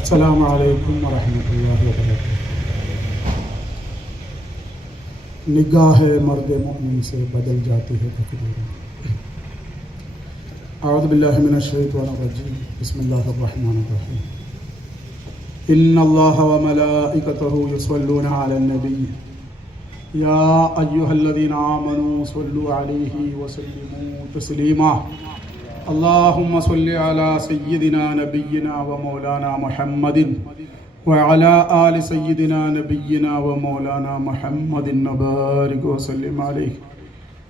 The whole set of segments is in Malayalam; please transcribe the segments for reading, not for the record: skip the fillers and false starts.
अस्सलामु अलैकुम वरहमतुल्लाहि वबरकातुहू। निगाह मर्द मोमिन से बदल जाती है तकदीरें। अऊज़ु बिल्लाहि मिनश शैतानिर रजीम। बिस्मिल्लाहिर रहमानिर रहीम। इन्नल्लाह व मलाइकतहु युसल्लूना अलन नबी या अय्युहल्लज़ीना आमनू सल्लु अलैहि व सल्लिमू तस्लीमा। अल्लाहुम्मा सल्लि अला सय्यिदिना नबिय्यिना व मौलाना मुहम्मदिन व अला आलि सय्यिदिना नबिय्यिना व मौलाना मुहम्मदिन व बारिक व सल्लिम अलैहि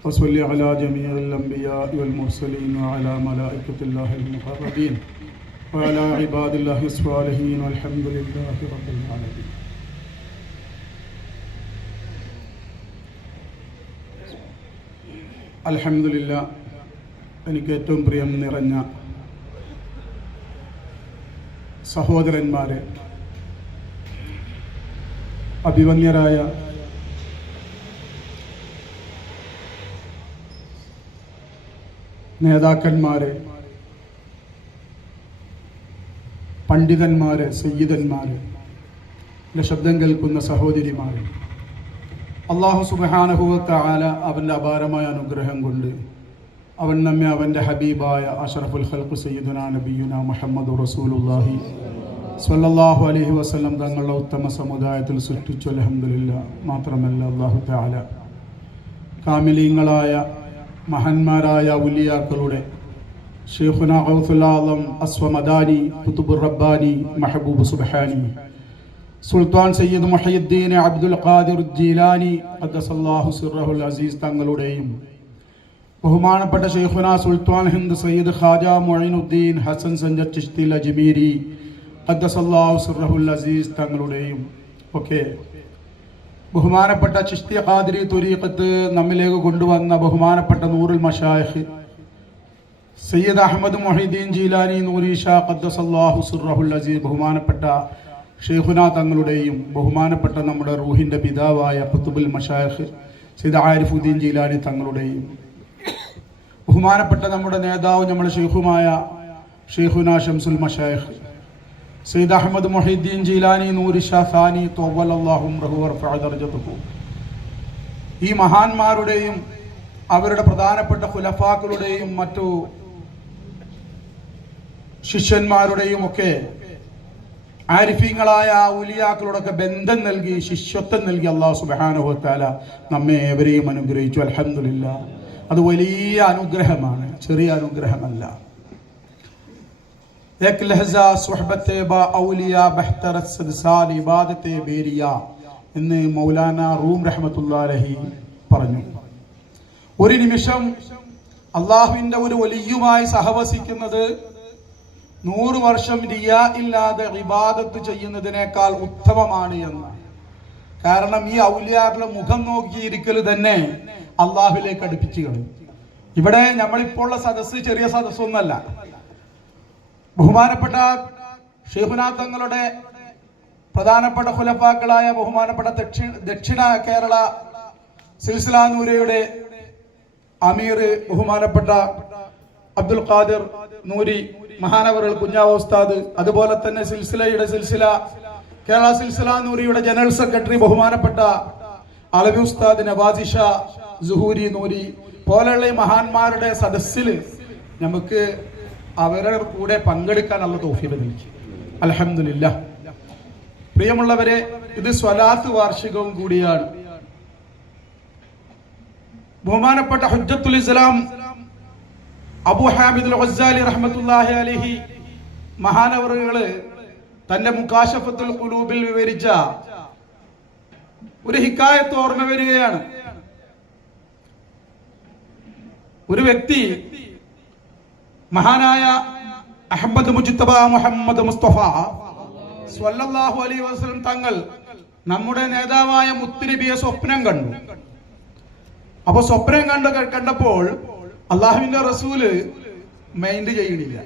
व सल्लि अला जमीइल अंबिया'i वल मुरसलीन व अला मलाइकतिल्लाहिल मुक़र्रबीन व अला इबादिल्लाहिस सालिहीन वल्हम्दुलिल्लाहि रब्बिल आलमीन। അൽഹംദുലില്ലാ. എനിക്ക് ഏറ്റവും പ്രിയം നിറഞ്ഞ സഹോദരന്മാരെ, അഭിവന്യരായ നേതാക്കന്മാരെ, പണ്ഡിതന്മാരെ, സയ്യിദന്മാരെ, എൻ്റെ ശബ്ദം കേൾക്കുന്ന സഹോദരിമാരെ, അല്ലാഹു സുബ്ഹാനഹു വ തആല അവൻ്റെ അപാരമായ അനുഗ്രഹം കൊണ്ട് അവൻ നമ്മെ അവൻ്റെ ഹബീബായ അഷ്റഫുൽ ഖൽഖ് സയ്യിദുനാ നബിയുനാ മുഹമ്മദ് റസൂലുള്ളാഹി സ്വല്ലല്ലാഹു അലൈഹി വസല്ലം തങ്ങളുടെ ഉത്തമ സമുദായത്തിൽ സൃഷ്ടിച്ചു. അൽഹംദുലില്ലാ. മാത്രമല്ല അല്ലാഹു തആല കാമിലീങ്ങളായ മഹാന്മാരായ ഔലിയാക്കളുടെ ശൈഖുനാ ഗൗസുൽ ആലം അസ്വമദാനി ഖുതുബുർ റബ്ബാനി മഹബൂബ് സുബ്ഹാനി സുൽത്താൻ സയ്യിദ് മുഹയ്യിദ്ദീൻ അബ്ദുൽ ഖാദിർ ജീലാനി ഖദ്ദസല്ലാഹു സിർറഹുൽ അസീസ് തങ്ങളുടെയും ബഹുമാനപ്പെട്ട ശൈഖുനാ സുൽത്താൻ ഹിന്ദ് സയ്യിദ് ഖാജ മുഈനുദ്ദീൻ ഹസൻ സഞ്ചർ ചിശ്തി അജ്മീരി ഖദ്ദസല്ലാഹു സിർറഹുൽ അസീസ് തങ്ങളുടെയും ഒക്കെ ബഹുമാനപ്പെട്ട ചിശ്തി ഖാദിരി ത്വരീഖത്ത് നമ്മിലേക്ക് കൊണ്ടുവന്ന ബഹുമാനപ്പെട്ട നൂറുൽ മശായിഖ് സയ്യിദ് അഹ്മദ് മുഹീദ്ദീൻ ജീലാനി നൂരി ഷാ ഖദ്ദസല്ലാഹു സിർറഹുൽ അസീസ് ബഹുമാനപ്പെട്ട ഷെയ്ഖുനാ തങ്ങളുടെയും ബഹുമാനപ്പെട്ട നമ്മുടെ റൂഹിൻ്റെ പിതാവായ ഖുതുബുൽ മശായിഖ് സയ്യിദ് ആരിഫുദ്ദീൻ ജീലാനി തങ്ങളുടെയും ബഹുമാനപ്പെട്ട നമ്മുടെ നേതാവ് നമ്മുടെ ഷെയ്ഖുമായ ഷെയ്ഖുനാ ശംസുൽ മശായിഖ് സയ്യിദ് അഹ്മദ് മുഹീദ്ദീൻ ജീലാനി നൂരി ഷാ സാനി തവല്ലല്ലാഹു ഉംറഹു വറഫഅ ദർജതഹു, ഈ മഹാന്മാരുടെയും അവരുടെ പ്രധാനപ്പെട്ട ഖുലഫാക്കളുടെയും മറ്റു ശിഷ്യന്മാരുടെയും ഒക്കെ ആരിഫീങ്ങളായ ഔലിയാക്കളോടൊക്കെ ബന്ധം നൽകി ശിഷ്യത്വം നൽകി അല്ലാഹു സുബ്ഹാനഹു വ തആല നമ്മെ ഏവരെയും അനുഗ്രഹിച്ചു. അൽഹംദുലില്ലാ. അത് വലിയ അനുഗ്രഹമാണ്, ചെറിയ അനുഗ്രഹമല്ല. ഏക് ലഹ്സ സുഹബത്തെ ബ ഔലിയാ ബഹ്തറത് സദ്സാൽ ഇബാദത്തെ ബേരിയ എന്ന് മൗലാന റൂം റഹ്മത്തുള്ളാഹി അലൈഹി പറഞ്ഞു. ഒരു നിമിഷം അള്ളാഹുവിൻ്റെ ഒരു വലിയുമായി സഹവസിക്കുന്നത് 100 വർഷം റിയാ ഇല്ലാതെ ഇബാദത്ത് ചെയ്യുന്നതിനേക്കാൾ ഉത്തമമാണ് എന്ന്. കാരണം ഈ ഔലിയാക്കളുടെ മുഖം നോക്കിയിരിക്കൽ തന്നെ അള്ളാഹുവിലേക്ക് അടുപ്പിച്ചു കളയും. ഇവിടെ നമ്മളിപ്പോൾ ഉള്ള സദസ്സ് ചെറിയ സദസ്സൊന്നല്ല. ബഹുമാനപ്പെട്ട ശൈഖുനാ തങ്ങളുടെ പ്രധാനപ്പെട്ട ഖുലഫാക്കളായ ബഹുമാനപ്പെട്ട ദക്ഷിണ കേരള സിൽസില നൂരിയുടെ അമീർ ബഹുമാനപ്പെട്ട അബ്ദുൽ ഖാദിർ നൂരി മഹാനവറുൽ കുഞ്ഞാവ ഉസ്താദ്, അതുപോലെ തന്നെ കേരള സിൽസില നൂരിയുടെ ജനറൽ സെക്രട്ടറി ബഹുമാനപ്പെട്ട അലവി ഉസ്താദ് നവാസിഷ സുഹൂരി നൂരി പോലെയുള്ള ഈ മഹാന്മാരുടെ സദസ്സിൽ നമുക്ക് അവരുടെ കൂടെ പങ്കെടുക്കാൻ അല്ലാഹു തൗഫീഖ് നൽകി. അൽഹംദുലില്ലാ. പ്രിയമുള്ളവരെ, ഇത് സ്വലാത്ത് വാർഷികവും കൂടിയാണ്. ബഹുമാനപ്പെട്ട ഹുജ്ജത്തുൽ ഇസ്ലാം അബൂ ഹാമിദ് അൽ ഗസ്സാലി റഹ്മത്തുള്ളാഹി അലൈഹി മഹാനവറുകള് തന്റെ മുകാശഫത്തുൽ ഖുലൂബിൽ വിവരിച്ച ഒരു ഹിക്കായത്ത് ഓർമ്മ വരികയാണ്. ഒരു വ്യക്തി മഹാനായ അഹ്മദ് മുജ്തബ മുഹമ്മദ് മുസ്തഫ സ്വല്ലല്ലാഹു അലൈഹി വസല്ലം തങ്ങൾ നമ്മുടെ നേതാവായ മുത്തുനബിയെ സ്വപ്നം കണ്ടു. അപ്പൊ സ്വപ്നം കണ്ടപ്പോൾ അള്ളാഹുവിന്റെ റസൂല് മൈൻഡ് ചെയ്യണില്ല.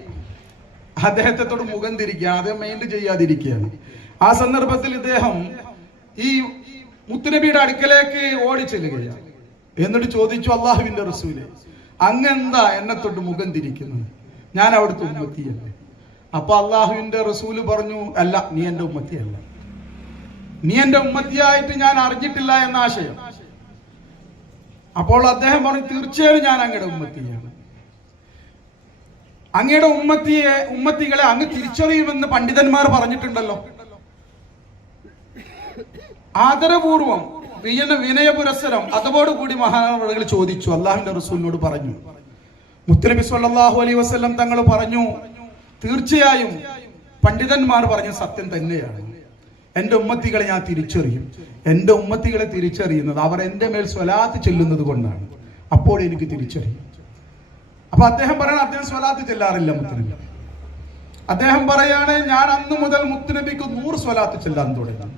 അദ്ദേഹത്തോട് മുഖം തിരിക്കുകയാണ്, അദ്ദേഹം മൈൻഡ് ചെയ്യാതിരിക്കുകയാണ്. ആ സന്ദർഭത്തിൽ ഇദ്ദേഹം ഈ മുത്തുനബിയുടെ അടുക്കലേക്ക് ഓടിച്ചെല്ലുകയാണ്. എന്നിട്ട് ചോദിച്ചു, അള്ളാഹുവിന്റെ റസൂല്, അങ്ങെന്താ എന്നെ തൊട്ട് മുഖം തിരിക്കുന്നത്? ഞാൻ അവിടുത്തെ ഉമ്മത്തിയല്ലേ? അപ്പൊ അള്ളാഹുവിന്റെ റസൂല് പറഞ്ഞു, അല്ല, നീ എന്റെ ഉമ്മത്തിയല്ല, നീ എന്റെ ഉമ്മത്തിയായിട്ട് ഞാൻ അറിഞ്ഞിട്ടില്ല എന്ന ആശയം. അപ്പോൾ അദ്ദേഹം പറഞ്ഞു, തീർച്ചയായും ഞാൻ അങ്ങയുടെ ഉമ്മത്തിയാണ്. അങ്ങയുടെ ഉമ്മത്തികളെ അങ്ങ് തിരിച്ചറിയുമെന്ന് പണ്ഡിതന്മാർ പറഞ്ഞിട്ടുണ്ടല്ലോ. ആദരപൂർവം വിനയ പുരസ്സരം അതോടുകൂടി മഹാനവറുകൾ ചോദിച്ചു, അള്ളാഹുവിന്റെ റസൂലിനോട് പറഞ്ഞു. മുത്തനബി സല്ലല്ലാഹു അലൈഹി വസല്ലം തങ്ങൾ പറഞ്ഞു, തീർച്ചയായും പണ്ഡിതന്മാർ പറഞ്ഞ സത്യം തന്നെയാണ്. എന്റെ ഉമ്മത്തികളെ ഞാൻ തിരിച്ചറിയും. എന്റെ ഉമ്മത്തികളെ തിരിച്ചറിയുന്നത് അവർ എന്റെ മേൽ സ്വലാത്ത് ചെല്ലുന്നത് കൊണ്ടാണ്. അപ്പോൾ എനിക്ക് തിരിച്ചറിയും. അപ്പൊ അദ്ദേഹം പറയണം, അദ്ദേഹം സ്വലാത്ത് ചെല്ലാറില്ല മുത്തനബി. അദ്ദേഹം പറയാണ്, ഞാൻ അന്ന് മുതൽ മുത്തനബിക്ക് 100 സ്വലാത്ത് ചെല്ലാൻ തുടങ്ങി.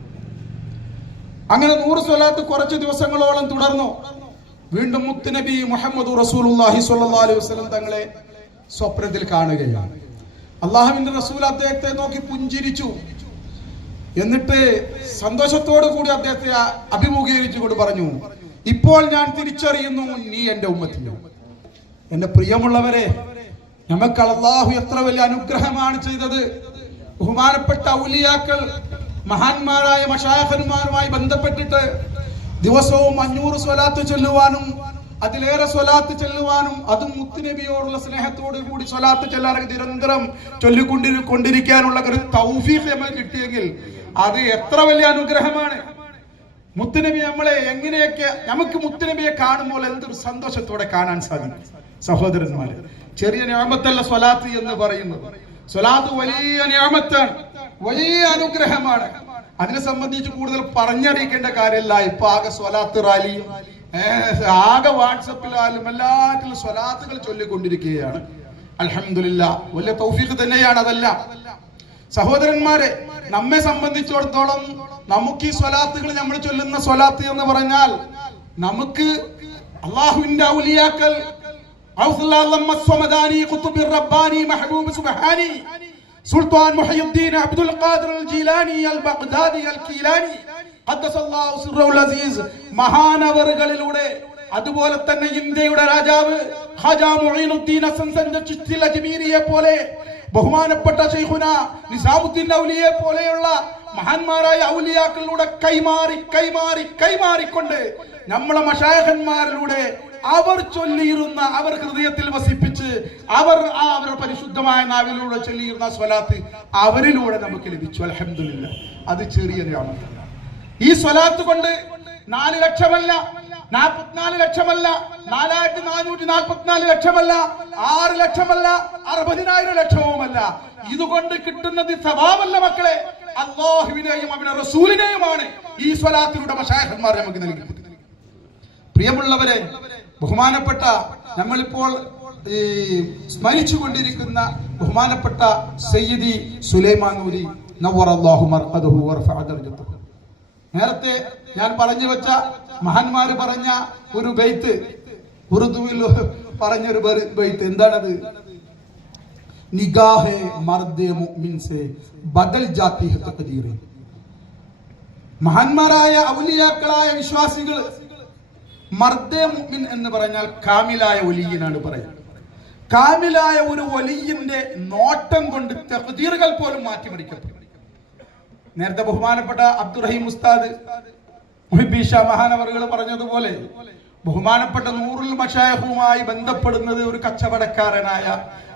അങ്ങനെ 100 സ്വലാത്ത് കുറച്ച് ദിവസങ്ങളോളം തുടർന്നു. വീണ്ടും മുത്തുനബി മുഹമ്മദ് റസൂലുള്ളാഹി സ്വല്ലല്ലാഹു അലൈഹി വസല്ലം തങ്ങളെ സ്വപ്നത്തിൽ കാണുകയാണ്. അള്ളാഹുവിന്റെ റസൂൽ അദ്ദേഹത്തെ നോക്കി പുഞ്ചിരിച്ചു. എന്നിട്ട് സന്തോഷത്തോടു കൂടി അദ്ദേഹത്തെ അഭിമുഖീകരിച്ചുകൊണ്ട് പറഞ്ഞു, ഇപ്പോൾ ഞാൻ തിരിച്ചറിയുന്നു, നീ എന്റെ ഉമ്മത്തിയാണ്. എന്റെ പ്രിയമുള്ളവരെ, നമുക്ക് അല്ലാഹു എത്ര വലിയ അനുഗ്രഹമാണ് ചെയ്തത്. ബഹുമാനപ്പെട്ട ഔലിയാക്കൾ, മഹാന്മാരായ മശായിഖുമാരുമായി ബന്ധപ്പെട്ടിട്ട് ദിവസവും 500 സ്വലാത്ത് ചൊല്ലുവാനും അതിലേറെ സ്വലാത്ത് ചൊല്ലുവാനും, അതും മുത്തുനബിയോടുള്ള സ്നേഹത്തോടു കൂടി സ്വലാത്ത് ചെല്ലാനൊക്കെ നിരന്തരം ചൊല്ലിക്കൊണ്ടിരിക്കാനുള്ള ഒരു തൗഫീഖ് നമ്മൾ കിട്ടിയെങ്കിൽ അത് എത്ര വലിയ അനുഗ്രഹമാണ്. മുത്തുനബി നമ്മളെ എങ്ങനെയൊക്കെ, നമുക്ക് മുത്തുനബിയെ കാണുമ്പോൾ എന്തൊരു സന്തോഷത്തോടെ കാണാൻ സാധിക്കും. സഹോദരന്മാരെ, ചെറിയ നിഅമത്തല്ല സ്വലാത്ത് എന്ന് പറയുന്നത്. സ്വലാത്ത് വലിയ നിഅമത്താണ്, വലിയ അനുഗ്രഹമാണ്. അതിനെ സംബന്ധിച്ച് കൂടുതൽ പറഞ്ഞറിയിക്കേണ്ട കാര്യമില്ല. ഇപ്പൊ ആകെ സ്വലാത്ത് റാലിയും ആകെ വാട്സപ്പിലാലും എല്ലാറ്റിലും സ്വലാത്തുകൾ ചൊല്ലിക്കൊണ്ടിരിക്കുകയാണ്. അൽഹംദുലില്ലാഹ്, വലിയ തൗഫീഖ് തന്നെയാണ് അതെല്ലാം. സഹോദരന്മാരെ, നമ്മെ സംബന്ധിച്ചിടത്തോളം നമുക്ക് ഈ സ്വലാത്തുകൾ, നമ്മൾ ചൊല്ലുന്ന സ്വലാത്ത് എന്ന് പറഞ്ഞാൽ, നമുക്ക് അല്ലാഹുവിന്റെ ഔലിയാക്കൾ സുൽത്താൻ മുഹയ്യിദ്ദീൻ അബ്ദുൽ ഖാദിർ അൽ ജീലാനി അൽ ബഗ്ദാദി അൽ കീലാനി ഖദ്ദസല്ലാഹു സിർറഹുൽ അസീസ് മഹാനവറുകളിലൂടെ, അതുപോലെ തന്നെ ഇന്ത്യയുടെ രാജാവ് ഖാജാ മുഈനുദ്ദീൻ ഹസൻ ചിശ്തി അജ്മീരിയെ പോലെ, ബഹുമാനപ്പെട്ട ശൈഖുന നിസാമുദ്ദീൻ ഔലിയെ പോലെയുള്ള മഹാന്മാരായ ഔലിയാക്കളിലൂടെ കൈമാറിക്കൊണ്ട് നമ്മളെ മശായിഖന്മാരിലൂടെ അവർ ചൊല്ലിയിരുന്ന, അവർ ഹൃദയത്തിൽ വസിപ്പിച്ച് അവരുടെ പരിശുദ്ധമായ നാവിലൂടെ ചൊല്ലിയിരുന്ന സ്വലാത്ത് അവരിലൂടെ നമുക്ക് ലഭിച്ചു. അൽഹംദുലില്ലാഹ്, അത് ചെറിയ നിഅമത്താണ്. ഈ സ്വലാത്ത് കൊണ്ട് 4 ലക്ഷമല്ല, 44 ലക്ഷമല്ല, 4444 ലക്ഷമല്ല, 6 ലക്ഷമല്ല, 60,000 ലക്ഷവുമല്ല. ഇതുകൊണ്ട് കിട്ടുന്നത് സവാബല്ല മക്കളെ, അല്ലാഹുവിനെയും അവന്റെ റസൂലിനെയുമാണ് ഈ സ്വലാത്തിലൂടെ മശായിഖന്മാർ നമുക്ക് നൽകി. പ്രിയമുള്ളവരെ, ബഹുമാനപ്പെട്ട നമ്മളിപ്പോൾ സ്മരിച്ചു കൊണ്ടിരിക്കുന്ന ബഹുമാനപ്പെട്ട സയ്യിദി സുലൈമാൻ നൂരി നവ്വറല്ലാഹു മർഖദഹു വറഫഅ ദർജതഹു, നേരത്തെ ഞാൻ പറഞ്ഞു വെച്ച മഹാന്മാര് പറഞ്ഞ ഒരു ബൈത്ത്, ഉറുദുവിൽ പറഞ്ഞൊരു ബൈത്ത്, എന്താണത്? നിഗാഹെ മർദെ മുഅ്മിൻ സേ ബദൽ ജാതി ഹെ തഖദീർ. മഹാന്മാരായ ഔലിയാക്കളായ വിശ്വാസികൾ മർദെ മുഅ്മിൻ എന്ന് പറഞ്ഞാൽ കാമിലായ വലിയനാണ് പറയുന്നത്. കാമിലായ ഒരു വലിയന്റെ നോട്ടം കൊണ്ട് തഖ്ദീറുകൾ പോലും മാറ്റിമറിക്കപ്പെടും. നേരത്തെ ബഹുമാനപ്പെട്ട അബ്ദുറഹീം ഉസ്താദ് മുഹിബ്ബി ഷാ മഹാനവറുകൾ പറഞ്ഞതുപോലെ, ബഹുമാനപ്പെട്ട നൂറുൽ മശായിഖുമായി ബന്ധപ്പെടുന്നത് ഒരു കച്ചവടക്കാരനായ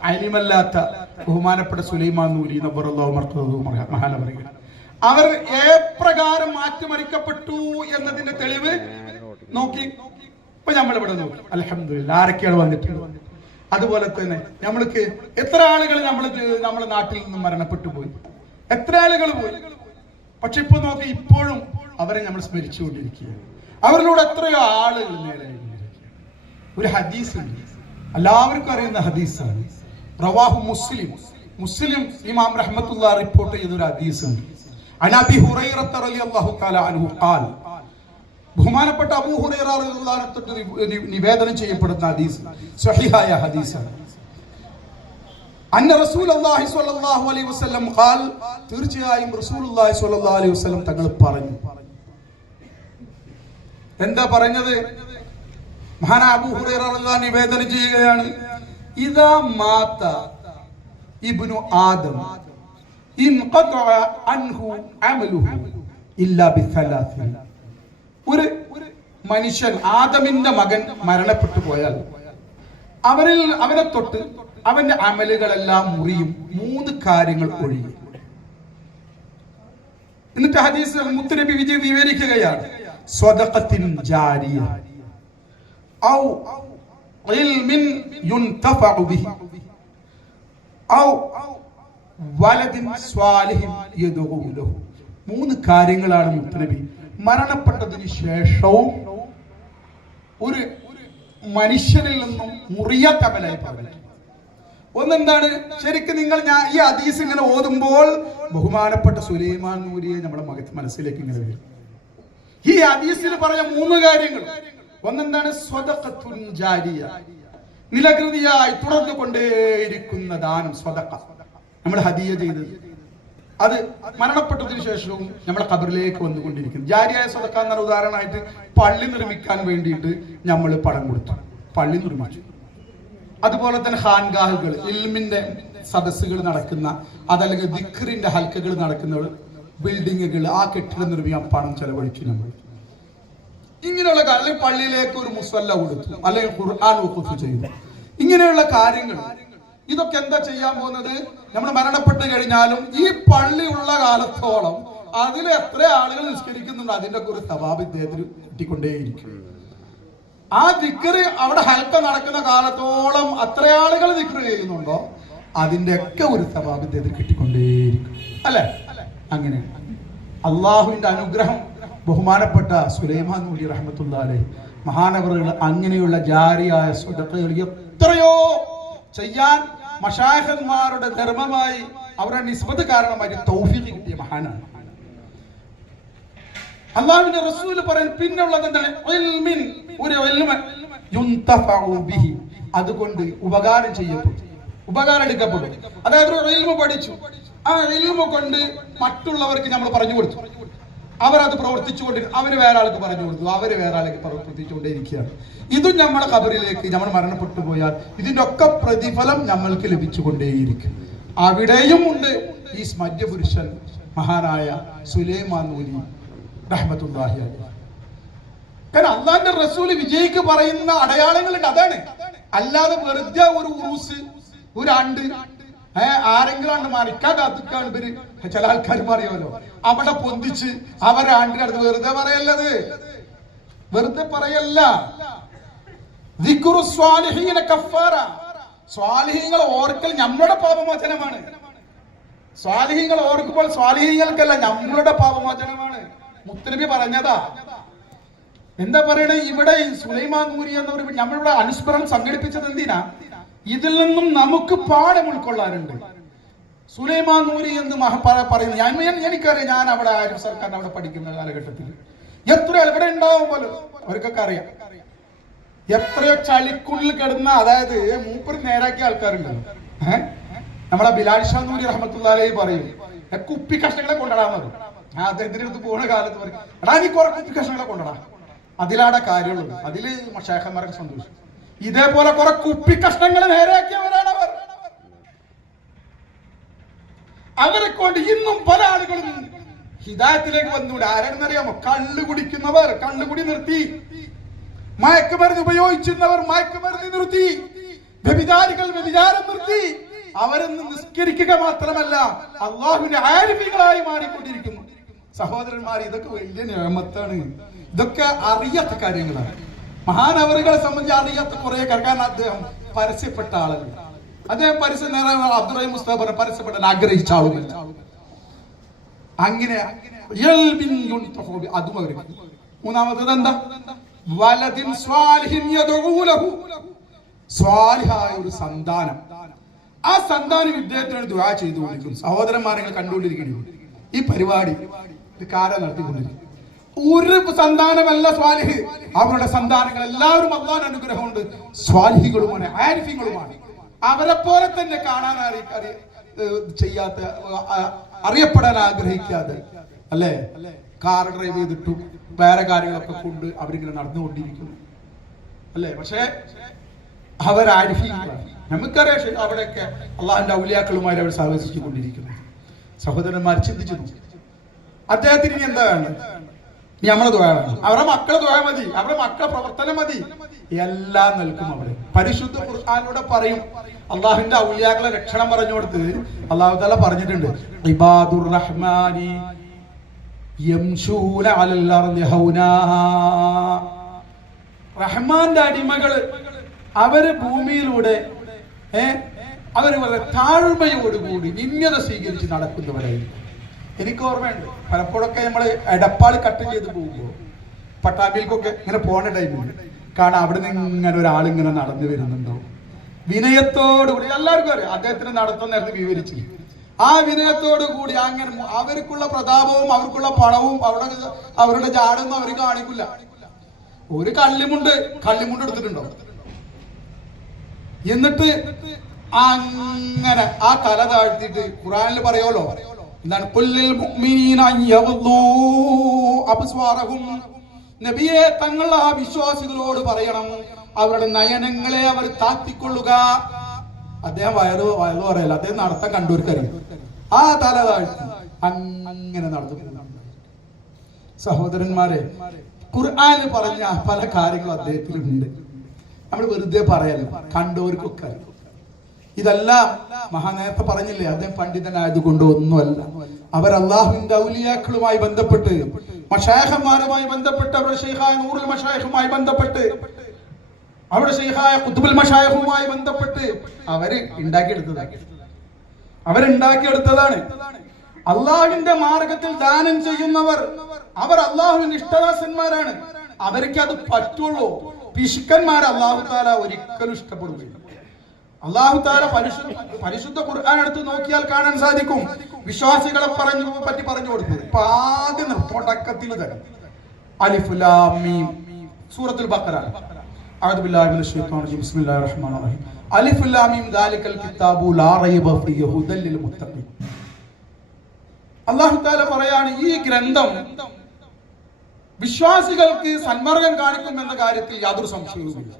അലിമല്ലാത്ത ബഹുമാനപ്പെട്ട സുലൈമാൻ നൂരി നവ്വറല്ലാഹു മർഖദഹു മഹാനവറുകൾ, അവർ എപ്രകാരം മാറ്റിമറിക്കപ്പെട്ടു എന്നതിന്റെ തെളിവ് നോക്കി. ഇപ്പൊ നമ്മളിവിടെ നോക്കി, അൽഹംദുലില്ലാഹ്, ആരൊക്കെയാണ് വന്നിട്ടുള്ളത്. അതുപോലെ തന്നെ നമ്മൾക്ക് എത്ര ആളുകൾ നമ്മുടെ നാട്ടിൽ നിന്നും മരണപ്പെട്ടു പോയി, എത്ര ആളുകൾ പോയി. പക്ഷെ ഇപ്പൊ നോക്കി, ഇപ്പോഴും അവരെ നമ്മൾ സ്മരിച്ചുകൊണ്ടിരിക്കുകയാണ്. അവരിലൂടെ എത്രയോ ആളുകൾ നേരെ. ഒരു ഹദീസ് ഉണ്ട്, എല്ലാവർക്കും അറിയുന്ന ഹദീസാണ്, റവാഹു മുസ്ലിം ഇമാം റഹ്മത്തുള്ളാഹി റിപ്പോർട്ട് ചെയ്ത ഒരു ഹദീസ് ഉണ്ട്. അൻ അബീ ഹുറൈറ റളിയല്ലാഹു തആല അൻഹു ഖാൽ, ബഹുമാനപ്പെട്ട അബൂ ഹുറൈറ റളിയല്ലാഹു അൻഹു നിവേദനം ചെയ്യപ്പെടുന്ന ഹദീസ്, സ്വഹീഹായ ഹദീസാണ്. അന്ന റസൂലുള്ളാഹി സ്വല്ലല്ലാഹു അലൈഹി വസല്ലം ഖാൽ, തീർച്ചയായും റസൂലുള്ളാഹി സ്വല്ലല്ലാഹു അലൈഹി വസല്ലം തങ്ങൾ പറഞ്ഞു. എന്താ പറഞ്ഞത്? മഹാനായ അബൂ ഹുറൈറ റളിയല്ലാഹു അൻഹു നിവേദനം ചെയ്യുകയാണ്, ഇദാ മാത ഇബ്നു ആദം ഇൻഖതഅ അൻഹു അമലുഹു ഇല്ലാ ബിസലാസിൻ. ഒരു മനുഷ്യൻ, ആദമിന്റെ മകൻ മരണപ്പെട്ടു പോയാൽ അവനെ തൊട്ട് അവന്റെ അമലുകളെല്ലാം മുറിയും 3 കാര്യങ്ങൾ ഒഴിയും. എന്നിട്ട് ഹദീസിൽ മുത്തുനബി വിവരിക്കുകയാണ്, സ്വദഖത്തിൻ ജാരിയ ഔ ഇൽമിൻ യുൻതഫഉ ബിഹി ഔ വലദിൻ സ്വാലിഹിൻ യദഉ ലഹു. 3 കാര്യങ്ങളാണ് മുത്തുനബി മരണപ്പെട്ടതിന് ശേഷവും ഒരു മനുഷ്യനിൽ നിന്നും മുറിയാത്ത അമലായി പറഞ്ഞു. ഒന്നെന്താണ്? ശരിക്കും ഈ ഹദീസ് ഇങ്ങനെ ഓതുമ്പോൾ ബഹുമാനപ്പെട്ട സുലൈമാൻ നൂരിയെ നമ്മുടെ മനസ്സിലേക്ക് ഇങ്ങനെ വരും. ഈ ഹദീസിൽ പറഞ്ഞ 3 കാര്യങ്ങൾ. ഒന്നെന്താണ്? സ്വദഖത്തുൻ ജാരിയ, നിലകൃതിയായി തുടർന്നു കൊണ്ടേയിരിക്കുന്ന ദാനം, സ്വദഖ. നമ്മൾ ഹദിയ ചെയ്തത് അത് മരണപ്പെട്ടതിന് ശേഷവും നമ്മുടെ ഖബറിലേക്ക് വന്നുകൊണ്ടിരിക്കുന്നു. ജാരിയായ സ്വദഖ എന്ന ഉദാഹരണമായിട്ട് പള്ളി നിർമ്മിക്കാൻ വേണ്ടിയിട്ട് നമ്മൾ പണം കൊടുത്തു, പള്ളി നിർമ്മിച്ചു. അതുപോലെ തന്നെ ഖാൻഗാഹുകൾ, ഇൽമിന്റെ സദസ്സുകൾ നടക്കുന്ന, അതല്ലെങ്കിൽ ദിക്റിന്റെ ഹൽക്കകൾ നടക്കുന്ന ബിൽഡിങ്ങുകൾ, ആ കെട്ടിടം നിർമ്മിക്കാൻ പണം ചെലവഴിച്ചു നമ്മൾ. ഇങ്ങനെയുള്ള കാര്യം, പള്ളിയിലേക്ക് ഒരു മുസല്ല കൊടുത്തു, അല്ലെങ്കിൽ ഖുർആൻ വഖഫ് ചെയ്തു. ഇങ്ങനെയുള്ള കാര്യങ്ങൾ, ഇതൊക്കെ എന്താ ചെയ്യാൻ പോകുന്നത്? നമ്മൾ മരണപ്പെട്ട് കഴിഞ്ഞാലും ഈ പള്ളി ഉള്ള കാലത്തോളം അതിൽ എത്ര ആളുകൾ നിസ്കരിക്കുന്നുണ്ട്, അതിന്റെ ഒരു സവാബ് ഇദ്ദേഹത്തിന് കിട്ടിക്കൊണ്ടേയിരിക്കും. ആ ദിക്റ് അവിടെ ഹൽക്ക നടക്കുന്ന കാലത്തോളം അത്ര ആളുകൾ ദിക്റ് ചെയ്യുന്നുണ്ടോ, അതിന്റെ ഒക്കെ ഒരു സവാബ് ഇദ്ദേഹത്തിന് കിട്ടിക്കൊണ്ടേയിരിക്കും. അല്ലെ? അങ്ങനെ അള്ളാഹുവിന്റെ അനുഗ്രഹം ബഹുമാനപ്പെട്ട സുലൈമാൻ നൂരി റഹ്മത്തുള്ളാഹി അലൈഹി മഹാനവറുകൾ അങ്ങനെയുള്ള ജാരിയായ സ്വദഖകൾ എത്രയോ ചെയ്യാൻ മശായിഖന്മാരുടെ ധർമ്മമായി അവരുടെ നിസ്ബത്ത് കാരണമായി തൗഫീഖ് കിട്ടിയ മഹാനാണ്. അല്ലാഹുവിന്റെ റസൂൽ പറയുന്നത് പിന്നുള്ളത് എന്താണ്? ഇൽമിൻ, ഒരു ഇൽമ യുൻതഫഉ ബിഹി, അതുകൊണ്ട് ഉപകാരം ചെയ്യപ്പെടും, ഉപകാരം എടുക്കപ്പെടും. അതായത് ഒരു ഇൽമ പഠിച്ചു, ആ ഇൽമ കൊണ്ട് മറ്റുള്ളവർക്ക് നമ്മൾ പറഞ്ഞു കൊടുത്തു, അവരത് പ്രവർത്തിച്ചുകൊണ്ടിരിക്കും, അവര് വേറെ ആൾക്ക് പറഞ്ഞു കൊടുത്തു, അവര് വേറെ ആൾക്ക് പ്രവർത്തിച്ചുകൊണ്ടേയിരിക്കുകയാണ്. ഇതും നമ്മുടെ ഖബറിലേക്ക് നമ്മൾ മരണപ്പെട്ടു പോയാൽ ഇതിന്റെ ഒക്കെ പ്രതിഫലം നമ്മൾക്ക് ലഭിച്ചുകൊണ്ടേയിരിക്കും. അവിടെയും ഉണ്ട് ഈ മധ്യപുരുഷൻ മഹാനായ സുലൈമാൻ നൂരി റഹ്മത്തുള്ളാഹി അലൈഹി. കാരണം അള്ളാന്റെ റസൂല് വിജയിക്ക് പറയുന്ന അടയാളങ്ങളുണ്ട്, അതാണ്. അല്ലാതെ വെറുതെ ഒരു ഉറൂസ്, ഒരു ആണ്ട്, ആരെങ്കിലും മരിക്കാൻ കാത്തിക്കാൻ ഇവര് ചില ആൾക്കാർ പറയുമല്ലോ, അവിടെ പൊന്തിച്ച് അവരെ ആണ്ടിനടുത്ത് വെറുതെ പറയല്ലത്, വെറുതെ പറയല്ല. സ്വാലിഹീങ്ങളെ ഓർക്കൽ നമ്മുടെ പാപമോചനമാണ്. സ്വാലിഹീങ്ങൾ ഓർക്കുമ്പോൾ സ്വാലിഹീങ്ങൾക്കല്ല, നമ്മളുടെ പാപമോചനമാണ്. മുത്തനബി പറഞ്ഞതാ. എന്താ പറയണേ? ഇവിടെ സുലൈമാൻ നൂരി എന്നവർ നമ്മളിവിടെ അനുസ്മരണം സംഘടിപ്പിച്ചത് എന്തിനാ? ഇതിൽ നിന്നും നമുക്ക് പാഠം ഉൾക്കൊള്ളാറുണ്ട്. സുലൈമാൻ നൂരി എന്ന് പറയുന്നത് എനിക്കറിയാം. ഞാൻ അവിടെ ആരിഫ് സർക്കാരിന് അവിടെ പഠിക്കുന്ന കാലഘട്ടത്തിൽ എത്ര ഇവിടെ ഉണ്ടാവുമ്പോൾ അവർക്കൊക്കെ അറിയാം. എത്രയോ ചളിക്കുള്ളിൽ കിടന്ന, അതായത് മൂപ്പർ നേരാക്കിയ ആൾക്കാരുണ്ടല്ലോ. നമ്മളെ ബിലാൽ ഷാ നൂരി റഹ്മത്തുള്ളാഹി അലൈഹി പറയും, കുപ്പി കഷ്ണങ്ങളെ കൊണ്ടടാന്ന് പറയും. അദ്ദേഹത്തിന്റെ അടുത്ത് പോകുന്ന കാലത്ത് പറയും, എടാ നീ കുറെ കുപ്പി കഷ്ണങ്ങളെ കൊണ്ടടാ, അതിലാടെ കാര്യമുള്ളത്, അതില് ശേഖന്മാരൊക്കെ സന്തോഷം. ഇതേപോലെ കുറെ കുപ്പി കഷ്ണങ്ങൾ നേരെയാക്കിയവരാണ് അവർ. അവരെ കൊണ്ട് ഇന്നും പല ആളുകളും ഹിദായത്തിലേക്ക് വന്നുകൂടെ. ആരാണെന്നറിയാമോ? കള്ളു കുടിക്കുന്നവർ കള്ളുകുടി നിർത്തി, മയക്കുമരുന്ന് ഉപയോഗിച്ചിരുന്നവർ മയക്കുമരുന്ന് നിർത്തി, വ്യഭിചാരികൾ വ്യഭിചാരം നിർത്തി. അവരെന്ന് നിസ്കരിക്കുക മാത്രമല്ല അള്ളാഹുവിന്റെ ആരിഫീകളായി മാറിക്കൊണ്ടിരിക്കുന്നു. സഹോദരന്മാർ, ഇതൊക്കെ വലിയ നിയമത്താണ്. ഇതൊക്കെ അറിയാത്ത കാര്യങ്ങളാണ്. മഹാനവറുകളെ സംബന്ധിച്ച് അറിയാത്ത കുറെ കാരണം അദ്ദേഹം പരസ്യപ്പെട്ട ആളല്ല. അദ്ദേഹം പരസ്യം അബ്ദുറഹിം മുസ്തഫ പരസ്യപ്പെടാൻ ആഗ്രഹിച്ച ആളുകൾ. അങ്ങനെ അതും അവർ. മൂന്നാമത്തത് എന്താ? വലദിൻ സ്വാലിഹിൻ യദഉ ലഹു, സ്വാലിഹായ ഒരു സന്താനം. ആ സന്താനം ഇദ്ദേഹത്തിന് ദുആ ചെയ്തുകൊണ്ടിരിക്കും. സഹോദരന്മാരെ കണ്ടുകൊണ്ടിരിക്കുന്നു ഈ പരിപാടി, ഇത് കാര്യം നടത്തിക്കൊണ്ടിരിക്കും. ഒരു സന്താനമല്ല സ്വാലിഹ്, അവരുടെ സന്താനങ്ങൾ എല്ലാവരും അല്ലാഹുവിന്റെ അനുഗ്രഹമുണ്ട്, സ്വാലിഹികളുമാണ്, ആരിഫീങ്ങളുമാണ്. അവരെ പോലെ തന്നെ കാണാൻ ചെയ്യാത്ത, അറിയപ്പെടാൻ ആഗ്രഹിക്കാതെ, അല്ലേ, കാർ ഡ്രൈവ് ചെയ്തിട്ടും വേറെ കാര്യങ്ങളൊക്കെ കൊണ്ട് അവരിങ്ങനെ നടന്നുകൊണ്ടിരിക്കുന്നു, അല്ലേ. പക്ഷേ അവർ ആരിഫീങ്ങളാണ്. നമുക്കറിയാം അവിടെയൊക്കെ അള്ളാഹുവിന്റെ ഔലിയാക്കളുമായി അവർ സഹവസിച്ചുകൊണ്ടിരിക്കുന്നു. സഹോദരന്മാർ ചിന്തിച്ചു, അദ്ദേഹത്തിന് ഇനി എന്താ വേണ്ടത്? ഇനി നമ്മളെ ദുആ വേണം, അവരുടെ മക്കളെ ദുആ മതി, അവരുടെ മക്കളെ പ്രവർത്തനം മതി, എല്ലാം നൽകും അവിടെ. പരിശുദ്ധ ഖുർആനിലൂടെ പറയും, അള്ളാഹുവിന്റെ ഔലിയാക്കളെ ലക്ഷണം പറഞ്ഞു കൊടുത്ത് അള്ളാഹു തആല പറഞ്ഞിട്ടുണ്ട്, ഇബാദുർ റഹ്മാനി യംശൂന അലൽ അർളി ഹൗനാ. റഹ്മാന്റെ അടിമകൾ അവര് ഭൂമിയിലൂടെ അവര് വളരെ താഴ്മയോടുകൂടി നിന്യത സ്വീകരിച്ച് നടക്കുന്നവരായിരിക്കും. എനിക്ക് ഓർമ്മയുണ്ട്, പലപ്പോഴൊക്കെ നമ്മൾ എടപ്പാൾ കട്ട് ചെയ്ത് പോകുമ്പോൾ പട്ടാമ്പിയിൽക്കൊക്കെ ഇങ്ങനെ പോണ ടൈമിൽ കാണാം അവിടെ നിന്ന് ഇങ്ങനെ ഒരാളിങ്ങനെ നടന്നു വരുന്നുണ്ടോ, വിനയത്തോടുകൂടി. എല്ലാവർക്കും അറിയാം അദ്ദേഹത്തിന് നടത്തുന്ന നേരത്തെ വിവരിച്ചു. ആ വിനയത്തോടു കൂടി അങ്ങനെ അവർക്കുള്ള പ്രതാപവും അവർക്കുള്ള പണവും അവരുടെ ജാടൊന്നും അവർ കാണിക്കില്ല. ഒരു കള്ളിമുണ്ട് എടുത്തിട്ടുണ്ടോ, എന്നിട്ട് അങ്ങനെ ആ തല താഴ്ത്തിയിട്ട് ഖുർആനിൽ പറയുമല്ലോ, എന്താണ്, കുല്ലിൽ മുഅ്മിനീന യഗ്ദൂ അബ്സ്വാറഹും. നബിയെ, തങ്ങൾ ആ വിശ്വാസികളോട് പറയണം അവരുടെ നയനങ്ങളെ അവർ താത്തിക്കൊള്ളുക. അദ്ദേഹം വയറു പറയല്ല, അദ്ദേഹം നടത്താൻ കണ്ടൂർക്കറിയും. ആ തല താഴ്ത്തി അങ്ങനെ നടന്നു. സഹോദരന്മാരെ, ഖുർആനിൽ പറഞ്ഞ പല കാര്യങ്ങളും അദ്ദേഹത്തിനുണ്ട്. നമ്മൾ വെറുതെ പറയല്ല, കണ്ടവർക്കൊക്കെ അറിയാം. ഇതെല്ലാം നേരത്തെ പറഞ്ഞില്ലേ, അദ്ദേഹം പണ്ഡിതനായതുകൊണ്ട് ഒന്നുമല്ല. അവർ അള്ളാഹുവിന്റെ ഔലിയാക്കളുമായി ബന്ധപ്പെട്ട്, മശായിഖുമാരുമായി ബന്ധപ്പെട്ട്, അവരുടെ ശൈഖായ നൂറുൽ മശായിഖുമായി ബന്ധപ്പെട്ട്, അവരുടെ ശൈഖായ ഖുത്ബുൽ മശായിഖുമായി ബന്ധപ്പെട്ട് അവരുണ്ടാക്കിയെടുത്തതാണ്. അള്ളാഹുവിന്റെ മാർഗത്തിൽ ദാനം ചെയ്യുന്നവർ അവർ അള്ളാഹുവിന്റെ ഇഷ്ടദാസന്മാരാണ്. അവർക്ക് അത് പറ്റുള്ളൂ. പിശുക്കന്മാരെ അള്ളാഹു താല ഒരിക്കലും ഇഷ്ടപ്പെടുകയില്ല. അള്ളാഹു താല പരിശുദ്ധ ഖുർആൻ എടുത്ത് നോക്കിയാൽ കാണാൻ സാധിക്കും, വിശ്വാസികളെ പറ്റി പറഞ്ഞു കൊടുത്തത്. ഇപ്പൊ ആദ്യം തുടക്കത്തിൽ തന്നെ അലിഫ് ലാം മീം, സൂറത്തുൽ ബഖറ. അഊദു ബില്ലാഹി മിനശ് ശൈത്വാനിർ റജീം. ബിസ്മില്ലാഹിർ റഹ്മാനിർ റഹീം. അലിഫ് ലാം മീം ദാലികൽ കിതാബു ലാ റൈബ ഫീഹി ഹുദൽ ലിൽ മുത്തഖീൻ. അല്ലാഹു തആല പറയാണ്, ഈ ഗ്രന്ഥം വിശ്വാസികൾക്ക് സന്മാർഗം കാണിക്കും എന്ന കാര്യത്തിൽ യാതൊരു സംശയവുമില്ല.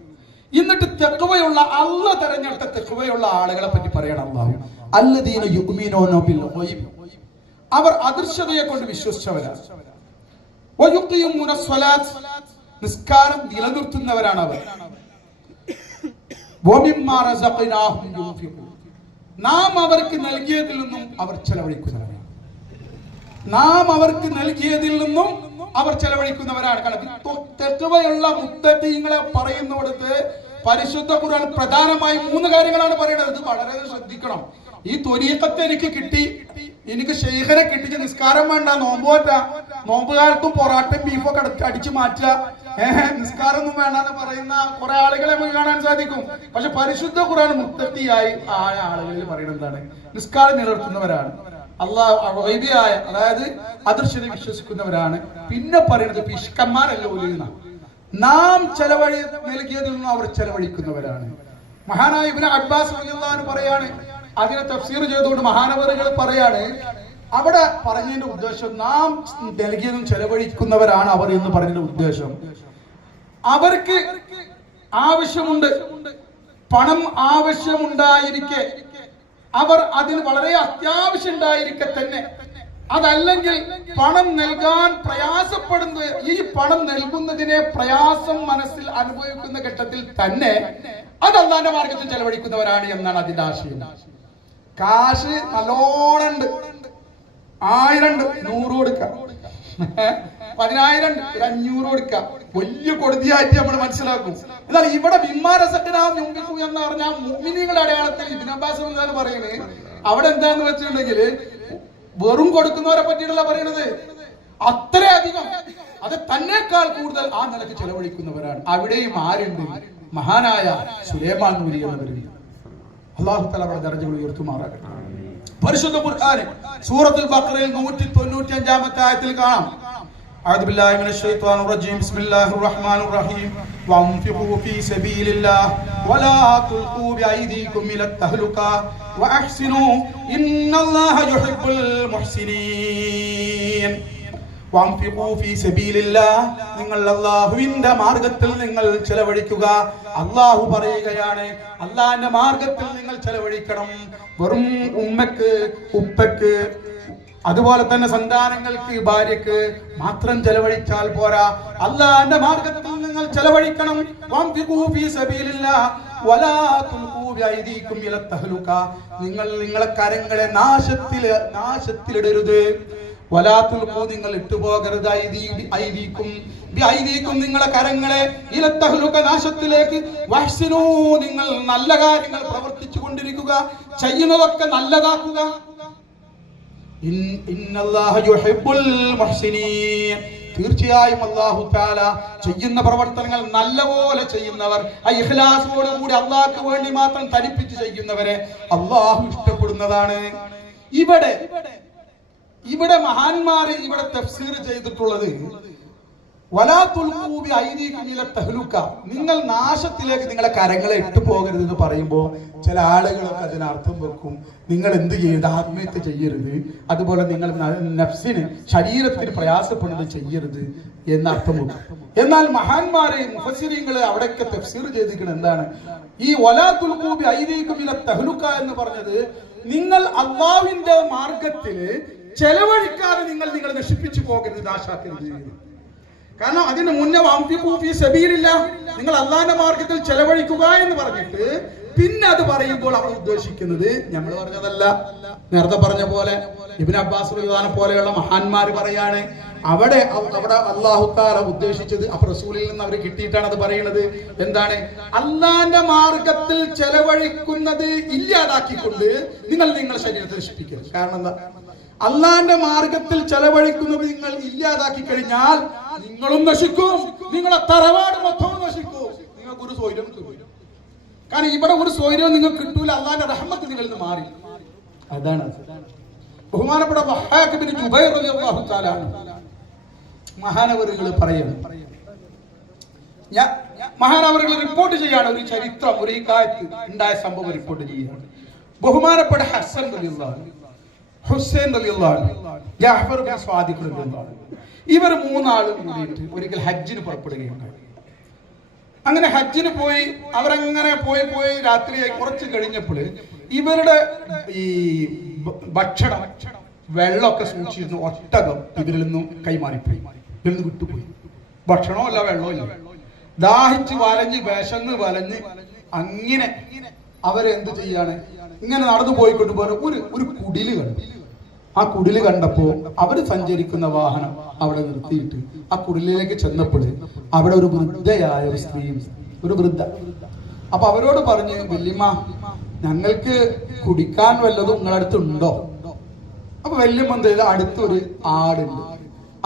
എന്നിട്ട് തെഖ്വയുള്ള അല്ലാഹ് തെരഞ്ഞെടുത്ത തെഖ്വയുള്ള ആളുകളെ പറ്റി പറയണം അല്ലാഹു. അല്ലദീന യുഅ്മിനൂന ബിൽ ഗൈബ്, അവർ അദൃശ്യതയെ കൊണ്ട് വിശ്വസിച്ചവരാണ്. വയുഖീമൂന സ്വലാത്ത്, നിസ്കാരം നിലനിർത്തുന്നവരാണ് അവർ. വമിമ്മാ റസഖ്നാഹും യുൻഫിഖൂൻ, നാം അവർക്ക് നൽകിയതിൽ നിന്നും അവർ ചെലവഴിക്കുന്നവരാണ്. നാം അവർക്ക് നൽകിയതിൽ നിന്നും അവർ ചെലവഴിക്കുന്നവരാണ്. തെറ്റുവയുള്ള മുത്തഖീങ്ങളെ പറയുന്നിടത്ത് പരിശുദ്ധ ഖുർആൻ പ്രധാനമായി 3 കാര്യങ്ങളാണ് പറയുന്നത്. ഇത് വളരെ ശ്രദ്ധിക്കണം. ഈ ത്വരീഖത്ത് എനിക്ക് കിട്ടി, എനിക്ക് ശൈഖനെ കിട്ടിച്ച് നിസ്കാരം വേണ്ട, നോമ്പ് കാലത്തും പൊറാട്ടയും ബീഫൊക്കെ അടിച്ചു മാറ്റുക, നിസ്കാരമൊന്നും വേണ്ടെന്ന് പറയുന്ന കുറെ ആളുകളെ നമുക്ക് കാണാൻ സാധിക്കും. പക്ഷെ പരിശുദ്ധ ഖുർആൻ മുത്തഖിയായി ആയ ആളുകളിൽ പറയുന്നത് എന്താണ്? നിസ്കാരം നിലനിർത്തുന്നവരാണ്, അള്ളാഹു ഗൈബിയായ, അതായത് അദൃശ്യത വിശ്വസിക്കുന്നവരാണ്. പിന്നെ പറയുന്നത് പിശുക്കന്മാരല്ല ഒലിയുന്ന, നാം നൽകിയതിൽ നിന്നും അവർ ചെലവഴിക്കുന്നവരാണ്. മഹാനായ ഇബ്നു അബ്ബാസ് റളിയല്ലാഹു അൻഹു പറയാണ്, അതിനെ തഫ്സീർ ചെയ്തുകൊണ്ട് മഹാനവറുകൾ പറയാണ്, അവിടെ പറഞ്ഞതിന്റെ ഉദ്ദേശം നാം നൽകിയതും ചെലവഴിക്കുന്നവരാണ് അവർ എന്ന് പറഞ്ഞതിന്റെ ഉദ്ദേശം, അവർക്ക് ആവശ്യമുണ്ട്, പണം ആവശ്യമുണ്ടായിരിക്കെ, അവർ അതിന് വളരെ അത്യാവശ്യം ഉണ്ടായിരിക്കെ തന്നെ, അതല്ലെങ്കിൽ പണം നൽകാൻ പ്രയാസപ്പെടുന്നത്, ഈ പണം നൽകുന്നതിനെ പ്രയാസം മനസ്സിൽ അനുഭവിക്കുന്ന ഘട്ടത്തിൽ തന്നെ അത് അല്ലാഹുവിന്റെ മാർഗത്തിൽ ചെലവഴിക്കുന്നവരാണ് എന്നാണ് അതിന്റെ ആശയം. കാശ് നല്ലോണം ഉണ്ട്, 1000 ഉണ്ട്, 100 കൊടുക്കാം, 10,000 ഉണ്ട്, 500 കൊടുക്കാം, വലിയ കൊടുതിയായിട്ട് നമ്മൾ മനസ്സിലാക്കും. എന്നാൽ ഇവിടെ വിമാനസക്കനാകും എന്ന് പറഞ്ഞാൽ മുഅ്മിനീങ്ങളുടെ അടയാളത്തിൽ ഇബ്നു അബ്ബാസ് എന്താണ് പറയുന്നത്, അവിടെ എന്താന്ന് വെച്ചിട്ടുണ്ടെങ്കിൽ വെറും കൊടുക്കുന്നവരെ പറ്റിയിട്ടല്ല പറയുന്നത്, അത്രയധികം, അത് തന്നെക്കാൾ കൂടുതൽ ആ നിലക്ക് ചെലവഴിക്കുന്നവരാണ്. അവിടെയും ആരുണ്ട്? മഹാനായ സുലൈമാൻ നൂരി എന്നവരുണ്ട്. അല്ലാഹു തആല അവരുടെ ദർജകൾ ഉയർത്തുമാറാകട്ടെ. പരിശുദ്ധ ഖുർആനിൽ സൂറത്തുൽ ബഖറയിൽ 195-ാമത്തെ ആയത്തിൽ കാണാം, അഊദു ബില്ലാഹി മിനശ് ശൈത്വാനിർ റജീം. ബിസ്മില്ലാഹിർ റഹ്മാനിർ റഹീം. വഅൻഫിഖൂ ഫീ സബീലില്ലാഹി വലാ തുൽഖൂ ബിഅയ്ദീകും ഇലൽ തഹ്ലുക വഅഹ്സിനൂ ഇന്നല്ലാഹ യുഹിബ്ബുൽ മുഹ്സിനീൻ. വൻഫിഖൂ ഫീ സബീലില്ലാഹ്, നിങ്ങൾ അല്ലാഹുവിന്റെ മാർഗ്ഗത്തിൽ നിങ്ങൾ ചെലവഴിക്കുക. അല്ലാഹു പറയുകയാണ്, അല്ലാഹുവിന്റെ മാർഗ്ഗത്തിൽ നിങ്ങൾ ചെലവഴിക്കണം. വെറും ഉമ്മക്ക്, ഉപ്പക്ക്, അതുപോലെ തന്നെ സന്താനങ്ങൾക്ക്, ഭാര്യക്ക് മാത്രം ചെലവഴിച്ചാൽ പോരാ. അല്ലാഹുവിന്റെ മാർഗ്ഗത്തിൽ നിങ്ങൾ ചെലവഴിക്കണം. വൻഫിഖൂ ഫീ സബീലില്ലാഹ് വലാ തുൽഖൂ ബിഐദീകും ഇല തഹ്ലുക, നിങ്ങൾ നിങ്ങളെ കരങ്ങളെ നാശത്തിലിടരുത്. വലാ തുൽഖൂ, നിങ്ങൾ ഇട്ടുപോകരുത്. ഐദീകും, നിങ്ങളെ കരങ്ങളെ ഇല തഹ്ലുക, നാശത്തിലേക്ക്. വഹ്സിനൂ, നിങ്ങൾ നല്ല കാര്യങ്ങൾ പ്രവർത്തിച്ചു കൊണ്ടിരിക്കുക, ചെയ്യുന്നതൊക്കെ നല്ലതാക്കുക. ഇന്നല്ലാഹ യുഹിബ്ബുൽ മുഹ്സിനീൻ, തീർച്ചയായും അല്ലാഹു തആല ചെയ്യുന്ന പ്രവർത്തനങ്ങൾ നല്ലപോലെ ചെയ്യുന്നവർ, ഇഖ്ലാസോടുകൂടി അല്ലാഹുവിന് വേണ്ടി മാത്രം തനിപ്പിച്ച് ചെയ്യുന്നവരെ അല്ലാഹു ഇഷ്ടപ്പെടുന്നതാണ്. ഇവിടെ മഹാന്മാര് ഇവിടെ തഫ്സീർ ചെയ്തിട്ടുള്ളത് വലാ തുൽഖൂ ബിഐദീകും ഇല തഹ്ലുക, നിങ്ങൾ നാശത്തിലേക്ക് നിങ്ങളെ കരങ്ങളെ ഇട്ടു പോകരുത് എന്ന് പറയുമ്പോൾ ചില ആളുകളൊക്കെ അതിനർത്ഥം വെക്കും, നിങ്ങൾ എന്ത് ചെയ്യരുത്, ആത്മഹത്യ ചെയ്യരുത്, അതുപോലെ നിങ്ങൾ നഫ്സിന്, ശരീരത്തിന് പ്രയാസപ്പെടുന്നത് ചെയ്യരുത് എന്നർത്ഥം വെക്കും. എന്നാൽ മഹാന്മാരെ മുഫസ്സിരീങ്ങള് അവിടെയൊക്കെ തഫ്സീർ ചെയ്തിരിക്കുന്നത് എന്താണ്? ഈ വലാ തുൽഖൂ ബിഐദീകും ഇല തഹ്ലുക എന്ന് പറഞ്ഞത്, നിങ്ങൾ അല്ലാഹുവിന്റെ മാർഗത്തിൽ ചെലവഴിക്കാതെ നിങ്ങൾ നശിപ്പിച്ചു പോകരുത്, നാശാക്കരുത്. കാരണം അതിന് മുന്നേ വൻഫിഖൂ ഫീ സബീലില്ലാഹ്, നിങ്ങൾ അല്ലാഹുവിന്റെ മാർഗ്ഗത്തിൽ ചെലവഴിക്കുക എന്ന് പറഞ്ഞിട്ട് പിന്നെ അത് പറയുമ്പോൾ അവർ ഉദ്ദേശിക്കുന്നത് നമ്മൾ പറഞ്ഞതല്ല. നേരത്തെ പറഞ്ഞ പോലെ ഇബ്നു അബ്ബാസ് റളിയല്ലാഹു പോലെയുള്ള മഹാന്മാര് പറയാണ്, അവിടെ അല്ലാഹു തആല ഉദ്ദേശിച്ചത് അപ്പൊ റസൂലിൽ നിന്ന് അവർ കിട്ടിയിട്ടാണ് അത് പറയുന്നത്. എന്താണ്? അല്ലാഹുവിന്റെ മാർഗ്ഗത്തിൽ ചെലവഴിക്കുന്നത് ഇല്ലാതാക്കിക്കൊണ്ട് നിങ്ങൾ നിങ്ങളുടെ ശരീരത്തെ നശിപ്പിക്കരുത്. കാരണം എന്താ? അല്ലാഹുവിന്റെ മാർഗ്ഗത്തിൽ ചെലവഴിക്കുന്നത് നിങ്ങൾ ഇല്ലാതാക്കി കഴിഞ്ഞാൽ നിങ്ങളും നശിക്കും, നിങ്ങളെ തറവാട് മൊത്തവും നശിക്കും, നിങ്ങൾക്ക് ഒരു സ്വൈര്യം കിട്ടൂല. കാരണം ഇവിടെ ഒരു സ്വൈര്യവും നിങ്ങൾക്ക് കിട്ടൂല, അല്ലാഹുവിന്റെ റഹ്മത്ത് നിങ്ങളിൽ നിന്ന് മാറി. അതാണ് ബഹുമാനപ്പെട്ട വഹാഖ് ഇബ്നു ജുബൈർ റളിയല്ലാഹു തആല മഹാനവറുകൾ പറയുന്നു. മഹാനവറുകൾ റിപ്പോർട്ട് ചെയ്യാണ് ഒരു ചരിത്രം, ഒരു ഈ കാലത്ത് ഉണ്ടായ സംഭവം റിപ്പോർട്ട് ചെയ്യുകയാണ്. ബഹുമാനപ്പെട്ട ഹസൻ റളിയല്ലാഹു അൻഹു, ഹുസൈൻ റളിയല്ലാഹു അൻഹു, ജഅഫർ ബിൻ സ്വാദിഖ് റളിയല്ലാഹു അൻഹു, ഇവർ മൂന്നാളും കൂടിയിട്ട് ഒരിക്കൽ ഹജ്ജിന് പുറപ്പെടുകയുണ്ടായി. അങ്ങനെ ഹജ്ജിന് പോയി, അവരങ്ങനെ പോയി രാത്രിയായി കുറച്ച് കഴിഞ്ഞപ്പോൾ ഇവരുടെ ഈ ഭക്ഷണം, വെള്ളമൊക്കെ സൂക്ഷിച്ചിരുന്ന ഒട്ടകം ഇവരിൽ നിന്നും കൈമാറിപ്പോയി, ഇവരിൽ നിന്ന് വിട്ടുപോയി. ഭക്ഷണവും ഇല്ല, വെള്ളവും ഇല്ല. ദാഹിച്ച് വിശന്ന് വലഞ്ഞ് അങ്ങനെ അവരെന്ത് ചെയ്യാണ്, ഇങ്ങനെ നടന്നു പോയിക്കൊണ്ട് പോലെ ഒരു കുടില് കണ്ടു. ആ കുടില് കണ്ടപ്പോ അവര് സഞ്ചരിക്കുന്ന വാഹനം അവിടെ നിർത്തിയിട്ട് ആ കുടിലേക്ക് ചെന്നപ്പോൾ അവിടെ ഒരു വൃദ്ധയായ ഒരു സ്ത്രീയും, ഒരു വൃദ്ധ. അപ്പൊ അവരോട് പറഞ്ഞു, വല്യമ്മ, ഞങ്ങൾക്ക് കുടിക്കാൻ വല്ലതും നിങ്ങളുടെ അടുത്തുണ്ടോ? അപ്പൊ വല്യമ്മ എന്ത് ചെയ്ത, അടുത്തൊരു ആടുണ്ട്,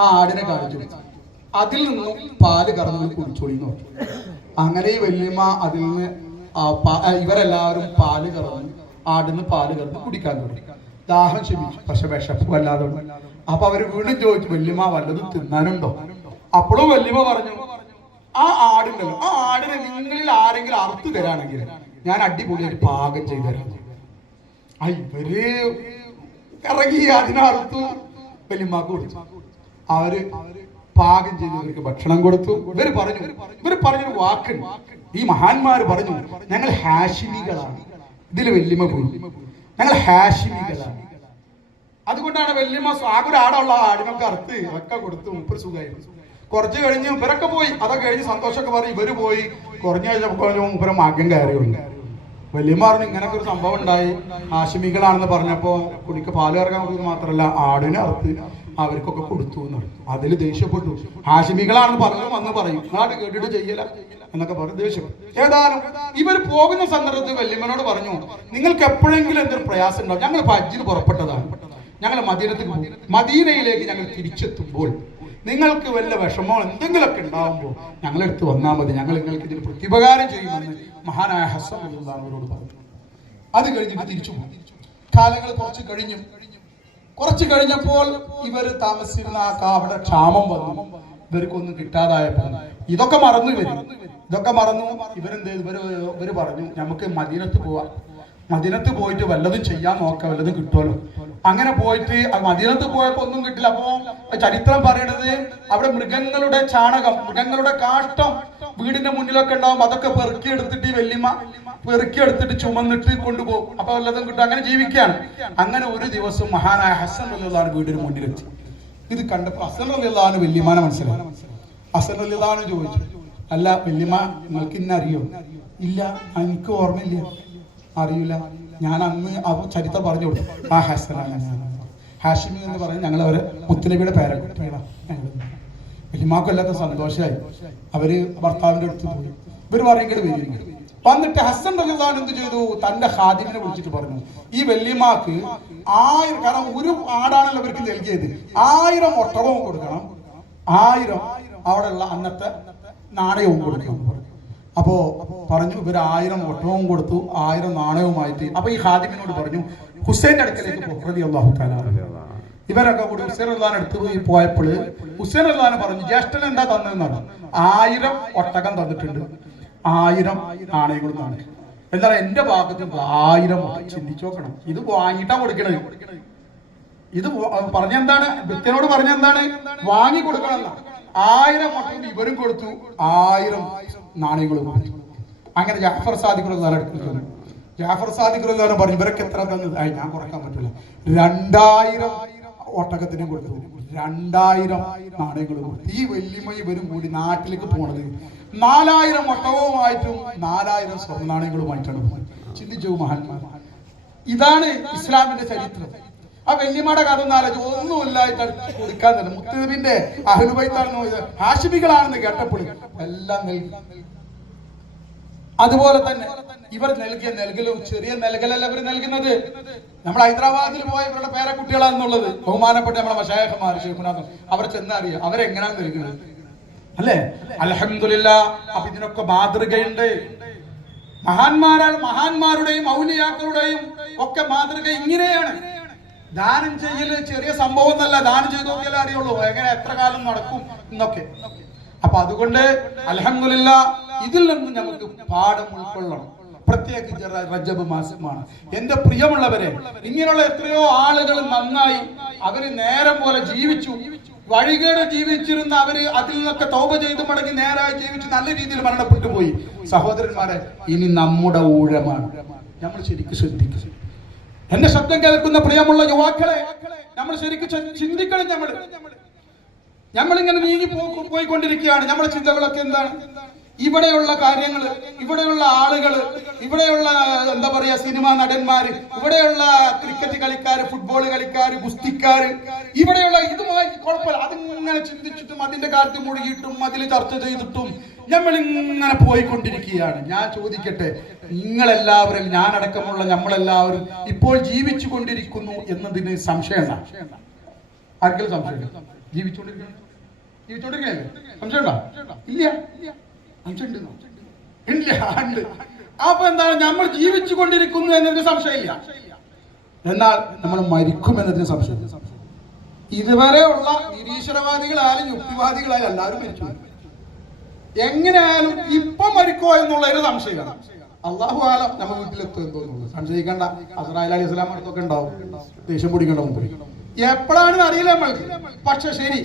ആ ആടിനെ കാണിച്ചു, അതിൽ നിന്നും പാല് കറന്ന് കുടിച്ചോളി നോക്കി. അങ്ങനെ ഈ വല്യമ്മ അതിൽ നിന്ന് ഇവരെല്ലാവരും പാല് കറന്ന്, ആടിന് പാല് കറന്ന് കുടിക്കാൻ തുടങ്ങി. ദാഹം ക്ഷമിച്ചു, പക്ഷെ വിശപ്പ് വല്ലാതെ. അപ്പൊ അവര് വീണ്ടും ചോദിച്ചു, വല്യമ്മ വല്ലതും തിന്നാനുണ്ടോ? അപ്പോഴും വല്യമ്മ പറഞ്ഞു, ആ ആടുണ്ടല്ലോ, ആ ആടിനെ നിങ്ങളിൽ ആരെങ്കിലും അറുത്തു തരാണെങ്കിൽ ഞാൻ അടിപൊളിയായിട്ട് പാകം ചെയ്തു തരാം. ഇവര് ഇറങ്ങി അതിനെ അറുത്തു, വല്യമ്മക്ക് കൊടുത്തു. അവര് പാകം ചെയ്ത് ഇവർക്ക് ഭക്ഷണം കൊടുത്തു. ഇവര് പറഞ്ഞൊരു വാക്കുണ്ട്, ഈ മഹാന്മാര് പറഞ്ഞു, ഞങ്ങൾ ഹാഷിമികളാണ്. ഇതില് വല്യമ്മ പോയി, ഞങ്ങൾ ഹാഷിമികളാണ്. അതുകൊണ്ടാണ് വല്യമ്മ ആകൊരാടുള്ള ആടിനൊക്കെ അറുത്ത് ഒക്കെ കൊടുത്തു. മുപ്പത് സുഖമായിരുന്നു. കുറച്ച് കഴിഞ്ഞ് ഇവരൊക്കെ പോയി, അതൊക്കെ കഴിഞ്ഞ് സന്തോഷമൊക്കെ പറയും. ഇവര് പോയി കുറഞ്ഞ കഴിഞ്ഞപ്പോൾ മുപ്പര മകൻ കയറിയുണ്ട്. വല്യമ്മ പറഞ്ഞു, ഇങ്ങനൊക്കെ ഒരു സംഭവം ഉണ്ടായി, ഹാഷിമികളാണെന്ന് പറഞ്ഞപ്പോ കുടിക്ക് പാല് ഇറങ്ങാൻ കൊടുക്കുന്നത് മാത്രമല്ല ആടിനെ അറുത്ത് അവർക്കൊക്കെ കൊടുത്തു എന്ന് പറഞ്ഞു. അതിൽ ദേഷ്യപ്പെട്ടു. ഹാഷിമികളാണെന്ന് പറഞ്ഞു വന്ന് പറയും, നാട് കേട്ടിട്ട് ചെയ്യല എന്നൊക്കെ പറഞ്ഞ് ദേഷ്യം. ഏതായാലും ഇവർ പോകുന്ന സന്ദർഭത്തിൽ വല്യമ്മനോട് പറഞ്ഞു, നിങ്ങൾക്ക് എപ്പോഴെങ്കിലും എന്തൊരു പ്രയാസം ഉണ്ടാവും, ഞങ്ങൾ ഹജ്ജിന് പുറപ്പെട്ടതാണ്, ഞങ്ങൾ മദീനയിലേക്ക് ഞങ്ങൾ തിരിച്ചെത്തുമ്പോൾ നിങ്ങൾക്ക് വല്ല വിഷമോ എന്തെങ്കിലുമൊക്കെ ഉണ്ടാവുമ്പോൾ ഞങ്ങളെടുത്ത് വന്നാൽ മതി, ഞങ്ങൾ നിങ്ങൾക്ക് ഇതിന് പ്രത്യുപകാരം ചെയ്യുമെന്ന് മഹാനായ ഹസ്സൻ അവരോട് പറഞ്ഞു. അത് കഴിഞ്ഞിട്ട് തിരിച്ചു പോയി. കാലങ്ങൾ കുറച്ച് കഴിഞ്ഞപ്പോൾ ഇവർ താമസിച്ചിരുന്ന അവിടെ ക്ഷാമം വന്നു. ഇവർക്കൊന്നും കിട്ടാതായപ്പോൾ ഇതൊക്കെ മറന്നു. ഇവരെന്ത് ഇവര് പറഞ്ഞു, നമുക്ക് മദീനത്ത് പോവാം, മദീനത്ത് പോയിട്ട് വല്ലതും ചെയ്യാൻ നോക്കാം, വല്ലതും കിട്ടുമല്ലോ. അങ്ങനെ പോയിട്ട് മദീനത്ത് പോയപ്പോ ഒന്നും കിട്ടില്ല. അപ്പൊ ചരിത്രം പറയണത് അവിടെ മൃഗങ്ങളുടെ ചാണകം, മൃഗങ്ങളുടെ കാഷ്ടം വീടിന്റെ മുന്നിലൊക്കെ ഉണ്ടാവും. അതൊക്കെ പെറുക്കിയെടുത്തിട്ട് ഈ വല്യമ്മ പെറുക്കിയെടുത്തിട്ട് ചുമന്നിട്ട് കൊണ്ടുപോകും. അപ്പൊ വല്ലതും കിട്ടും. അങ്ങനെ ജീവിക്കുകയാണ്. അങ്ങനെ ഒരു ദിവസം മഹാനായ ഹസൻ റളിയല്ലാഹു അൻഹു വീടിന് മുന്നിലെത്തി. ഇത് കണ്ടപ്പോ ഹസൻ റളിയല്ലാഹു അൻഹു വല്യമ്മാനെ മനസ്സിലായി. ഹസൻ റളിയല്ലാഹു അൻഹു ചോദിച്ചു, അല്ല വല്യമ്മ, നിങ്ങൾക്ക് ഇന്നെ അറിയോ? ഇല്ല, എനിക്ക് ഓർമ്മയില്ല, അറിയില്ല. ഞാൻ അന്ന് ആ ചരിത്രം പറഞ്ഞു കൊടുത്തു. ആ ഹസനാണ്, ഹാഷിമി എന്ന് പറഞ്ഞ് ഞങ്ങളവരെ മുത്തുനബിയുടെ പേരക്കുട്ടികളാണ് ഞങ്ങൾ. വല്യമാക്കും അല്ലാത്ത സന്തോഷമായി. അവര് ഭർത്താവിന്റെ അടുത്ത് പോയി. ഇവര് പറയെങ്കിൽ വരും. വന്നിട്ട് ഹസൻ റളിയല്ലാഹു അൻഹു എന്ത് ചെയ്തു? തന്റെ ഖാദിമിനെ വിളിച്ചിട്ട് പറഞ്ഞു, ഈ വല്യമാക്ക് 1000, കാരണം ഒരു ആടാണല്ലോ അവർക്ക് നൽകിയത്, 1000 ഒട്ടകവും കൊടുക്കണം, 1000 അവിടെയുള്ള അന്നത്തെ നാണയവും കൊടുക്കണം. അപ്പോ പറഞ്ഞു, ഇവർ 1000 ഒട്ടകവും കൊടുത്തു, 1000 നാണയവുമായിട്ട്. അപ്പൊ ഈ ഖാദിമിനോട് പറഞ്ഞു, ഹുസൈന്റെ അടുക്കലേക്ക് പോ റളിയല്ലാഹു തആല. ഇവരൊക്കെ കൂടി ഹുസൈൻ റളിയല്ലാഹു അടുത്ത് പോയപ്പോൾ ഹുസൈൻ റളിയല്ലാഹു പറഞ്ഞു, ജ്യേഷ്ഠൻ എന്താ തന്നതെന്നാണ്. 1000 ഒട്ടകം തന്നിട്ടുണ്ട്, 1000 നാണയങ്ങളും ആണ്. എന്താ പറയുക, എന്റെ ഭാഗത്ത് 1000. ചിന്തിച്ചു നോക്കണം, ഇത് വാങ്ങിട്ടാ കൊടുക്കണത്. ഇത് പറഞ്ഞെന്താണ്, ഭൃത്യനോട് പറഞ്ഞെന്താണ്, വാങ്ങി കൊടുക്കണമെന്ന. 1000 ഒട്ടകം ഇവരും കൊടുത്തു, 1000 നാണയങ്ങളും കൊടുത്തു. അങ്ങനെ ജാഫർ സാദിഖ് റളിയല്ലാഹു അൻഹു, ജാഫർ സാദിഖ് റളിയല്ലാഹു അൻഹു പറഞ്ഞു, ഇവരൊക്കെ എത്ര തന്നത്? ഞാൻ കുറക്കാൻ പറ്റില്ല, 2000 ഒട്ടകത്തിനും കൊടുത്തു, 2000 നാണയങ്ങളും കൊടുത്തു. ഈ വല്യമ്മ ഇവരും കൂടി നാട്ടിലേക്ക് പോണത് 4000 ഒട്ടകവുമായിട്ടും 4000 സ്വർണ്ണ നാണയങ്ങളുമായിട്ടാണ് പോയത്. ചിന്തിച്ചു മഹാന്മാർ. ഇതാണ് ഇസ്ലാമിന്റെ ചരിത്രം. ആ വല്യമ്മയുടെ കഥ ഒന്ന് ആലോചിച്ചു. ഒന്നുമില്ലായിട്ട് കൊടുക്കാൻ തന്നെ മുത്തുനബിന്റെ അഹ്ലു ബൈത്താണെന്ന്, ഹാഷിമികളാണെന്ന് കേട്ടപ്പോൾ എല്ലാം നൽകി. അതുപോലെ തന്നെ ഇവർ നൽകിയ നൽകലും ചെറിയ നൽകലല്ല ഇവർ നൽകുന്നത്. നമ്മൾ ഹൈദരാബാദിൽ പോയ ഇവരുടെ പേരക്കുട്ടികളാണെന്നുള്ളത് ബഹുമാനപ്പെട്ട നമ്മുടെ മശായിഖ്മാർ ശൈഖുനാഥൻ അവർ ചെന്നറിയാം അവരെങ്ങനെയാണ് നൽകുന്നത്, അല്ലേ? അൽഹംദുലില്ലാഹ്. അപ്പൊ ഇതിനൊക്കെ മാതൃകയുണ്ട്. മഹാന്മാരുടെയും ഔലിയാക്കളുടെയും ഒക്കെ മാതൃക ഇങ്ങനെയാണ്. ദാനം ചെയ്യല് ചെറിയ സംഭവം എന്നല്ല. ദാനം ചെയ്ത് നോക്കിയാലേ അറിയുള്ളൂ എങ്ങനെ എത്ര കാലം നടക്കും എന്നൊക്കെ. അപ്പൊ അതുകൊണ്ട് അൽഹംദുലില്ലാഹ് ഇതിൽ നിന്ന് നമുക്ക് പാഠം ഉൾക്കൊള്ളണം. പ്രത്യേകിച്ച് റജബ് മാസമാണ്. എന്റെ പ്രിയമുള്ളവരെ, ഇങ്ങനെയുള്ള എത്രയോ ആളുകൾ നന്നായി അവര് നേരം പോലെ ജീവിച്ചു, വഴികേട് ജീവിച്ചിരുന്ന അവര് അതിൽ നിന്നൊക്കെ തൗബ ചെയ്ത് മടങ്ങി നേരായി ജീവിച്ച് നല്ല രീതിയിൽ മരണപ്പെട്ടു പോയി. സഹോദരന്മാരെ, ഇനി നമ്മുടെ ഊഴമാണ്. നമ്മൾ ശരിക്കും ശ്രദ്ധിക്കും. എന്റെ ശബ്ദം കേൾക്കുന്ന പ്രിയമുള്ള യുവാക്കളെ, നമ്മൾ ശരിക്കും ചിന്തിക്കണം. നമ്മളിങ്ങനെ നീങ്ങി പോയിക്കൊണ്ടിരിക്കുകയാണ്. നമ്മുടെ ചിന്തകളൊക്കെ എന്താണ്? ഇവിടെയുള്ള കാര്യങ്ങൾ, ഇവിടെയുള്ള ആളുകൾ, ഇവിടെയുള്ള എന്താ പറയാ സിനിമാ നടന്മാര്, ഇവിടെയുള്ള ക്രിക്കറ്റ് കളിക്കാര്, ഫുട്ബോൾ കളിക്കാര്, ഗുസ്തിക്കാര്, ഇവിടെയുള്ള ഇതുമായി കുഴപ്പമില്ല. അതിങ്ങനെ ചിന്തിച്ചിട്ടും അതിന്റെ കാര്യത്തിൽ മുഴുകിയിട്ടും അതിൽ ചർച്ച ചെയ്തിട്ടും നമ്മളിങ്ങനെ പോയിക്കൊണ്ടിരിക്കുകയാണ്. ഞാൻ ചോദിക്കട്ടെ, നിങ്ങളെല്ലാവരും, ഞാനടക്കമുള്ള നമ്മളെല്ലാവരും ഇപ്പോൾ ജീവിച്ചു കൊണ്ടിരിക്കുന്നു എന്നതിന് സംശയമുണ്ടോ? ആർക്കെങ്കിലും സംശയം? ജീവിച്ചുകൊണ്ടിരിക്കണല്ലേ? സംശയമുണ്ടോ? ഇല്ല. അപ്പൊ എന്താണ്, നമ്മൾ ജീവിച്ചു കൊണ്ടിരിക്കുന്നു എന്നതിന് സംശയമില്ല. എന്നാൽ നമ്മൾ മരിക്കും എന്നതിന് സംശയം. ഇതുവരെയുള്ള നിരീശ്വരവാദികളായാലും യുക്തിവാദികളായാലും എല്ലാവരും മരിച്ചു. എങ്ങനെയായാലും ഇപ്പൊ മരിക്കോ എന്നുള്ളൊരു സംശയമാണ്. അള്ളാഹു ആലം നമ്മൾ വീട്ടിലെത്തും എന്തോന്നുള്ളത് സംശയിക്കേണ്ട. അസ്രായേൽ അലൈഹി സ്വലാം അടുത്തൊക്കെ ഉണ്ടാവും, ദേഷ്യം പിടിക്കേണ്ട മുമ്പ്. എപ്പോഴാണെന്ന് അറിയില്ല നമ്മൾക്ക്. പക്ഷെ ശരി,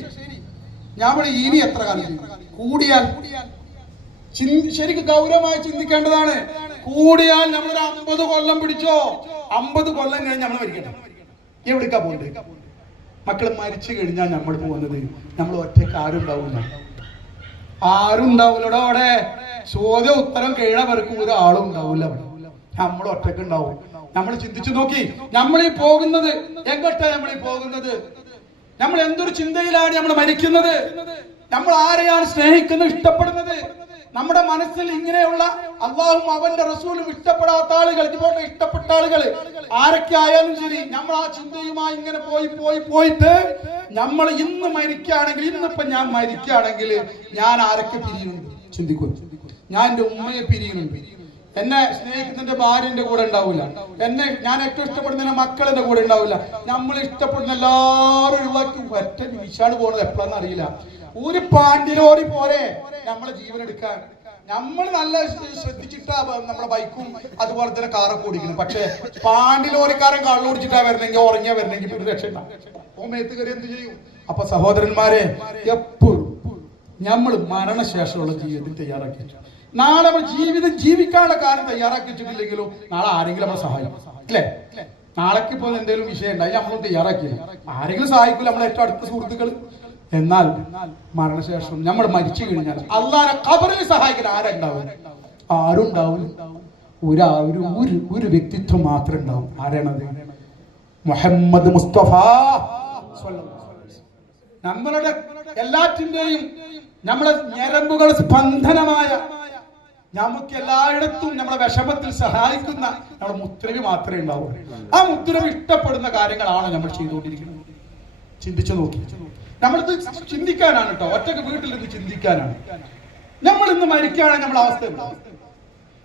ഞാൻ ഇനി എത്ര കാലം കൂടിയാൽ ശരിക്കും ഗൗരവമായി ചിന്തിക്കേണ്ടതാണ്. കൂടിയാൽ നമ്മളൊരു 50 കൊല്ലം പിടിച്ചോ, 50 കൊല്ലം കഴിഞ്ഞ് നമ്മൾ മരിക്കണം. എവിടേക്കാ പോകണ്ടേ? മക്കൾ മരിച്ചു കഴിഞ്ഞാൽ നമ്മൾ പോകുന്നത്, നമ്മൾ ഒറ്റയ്ക്ക് ആരും ഉണ്ടാവില്ല. അവിടെ ചോദ്യം ഉത്തരം കഴിയണവർക്ക് ഒരാളും ഉണ്ടാവില്ല. അവിടെ നമ്മൾ ഒറ്റയ്ക്ക് ഉണ്ടാവും. നമ്മൾ ചിന്തിച്ചു നോക്കി, നമ്മളീ പോകുന്നത് എങ്ങോട്ടാ? നമ്മളീ പോകുന്നത്, നമ്മൾ എന്തൊരു ചിന്തയിലാണ് നമ്മൾ മരിക്കുന്നത്? നമ്മൾ ആരെയാണ് സ്നേഹിക്കുന്നത്, ഇഷ്ടപ്പെടുന്നത്? നമ്മുടെ മനസ്സിൽ ഇങ്ങനെയുള്ള അള്ളാഹും അവന്റെ റസൂലും ഇഷ്ടപ്പെടാത്ത ആളുകൾ, ഇതുപോലെ ഇഷ്ടപ്പെട്ട ആളുകൾ ആരൊക്കെ ആയാലും ശരി, നമ്മൾ ആ ചിന്തയുമായി ഇങ്ങനെ പോയിട്ട് നമ്മൾ ഇന്ന് മരിക്കുകയാണെങ്കിൽ, ഇന്നിപ്പോ ഞാൻ മരിക്കുകയാണെങ്കിൽ ഞാൻ ആരൊക്കെ പിരിയുന്നുണ്ട് ചിന്തിക്കും. ഞാൻ എന്റെ ഉമ്മയെ പിരിയുന്നുണ്ട്, എന്നെ സ്നേഹിക്കുന്നതിന്റെ ഭാര്യന്റെ കൂടെ ഉണ്ടാവില്ല, ഞാൻ ഏറ്റവും ഇഷ്ടപ്പെടുന്ന മക്കളുടെ കൂടെ ഉണ്ടാവില്ല. നമ്മൾ ഇഷ്ടപ്പെടുന്ന എല്ലാവരും ഒഴിവാക്കി ഒറ്റ നിമിഷമാണ് പോകുന്നത്. എപ്പോഴാന്ന് അറിയില്ല. ഒരു പാണ്ടിലോറി പോരെ നമ്മളെ ജീവൻ എടുക്കാൻ. നമ്മൾ നല്ല ശ്രദ്ധിച്ചിട്ടാ നമ്മുടെ ബൈക്കും അതുപോലെ തന്നെ കാറൊക്കെ ഓടിക്കണം. പക്ഷെ പാണ്ടിലോറിക്കാരൻ കള്ളോടിച്ചിട്ടാ വരണമെങ്കിൽ ഉറങ്ങിയാ വരണമെങ്കിൽ ഒരു രക്ഷ ഓ മേത്ത് കയറി എന്ത് ചെയ്യും? അപ്പൊ സഹോദരന്മാരെ, എപ്പോഴും നമ്മൾ മരണശേഷമുള്ള ജീവിതം തയ്യാറാക്കി വെച്ചു. നാളെ നമ്മൾ ജീവിതം ജീവിക്കാനുള്ള കാര്യം തയ്യാറാക്കി വെച്ചിട്ടില്ലെങ്കിലും നാളെ ആരെങ്കിലും നമ്മളെ സഹായിക്കും അല്ലേ? നാളേക്ക് ഇപ്പോൾ എന്തെങ്കിലും വിഷയം ഉണ്ടായി നമ്മളൊന്നും തയ്യാറാക്കിയില്ല, ആരെങ്കിലും സഹായിക്കില്ല, നമ്മളെ ഏറ്റവും അടുത്ത സുഹൃത്തുക്കൾ. എന്നാൽ മരണശേഷം നമ്മൾ മരിച്ചു കഴിഞ്ഞാൽ അള്ളാഹുവിനെ ഖബറിൽ സഹായിക്കാൻ ആരുണ്ടാവും? ആരും ഉണ്ടാവും. ഒരു വ്യക്തിത്വം മാത്രം ഉണ്ടാവും. ആരാണത്? മുഹമ്മദ് മുസ്തഫ. നമ്മളുടെ എല്ലാറ്റിന്റെയും നമ്മളെ ഞരമ്പുകൾ സ്പന്ദനമായ, നമുക്ക് എല്ലായിടത്തും നമ്മളെ വിഷമത്തിൽ സഹായിക്കുന്ന നമ്മുടെ മുത്തനബി മാത്രമേ ഉണ്ടാവൂ. ആ മുത്തനബി ഇഷ്ടപ്പെടുന്ന കാര്യങ്ങളാണ് നമ്മൾ ചെയ്തുകൊണ്ടിരിക്കുന്നത്. ചിന്തിച്ചു നോക്കി. നമ്മളിത് ചിന്തിക്കാനാണ് കേട്ടോ, ഒറ്റക്ക് വീട്ടിൽ നിന്ന് ചിന്തിക്കാനാണ്. നമ്മൾ ഇന്ന് മരിക്കുകയാണെങ്കിൽ നമ്മുടെ അവസ്ഥ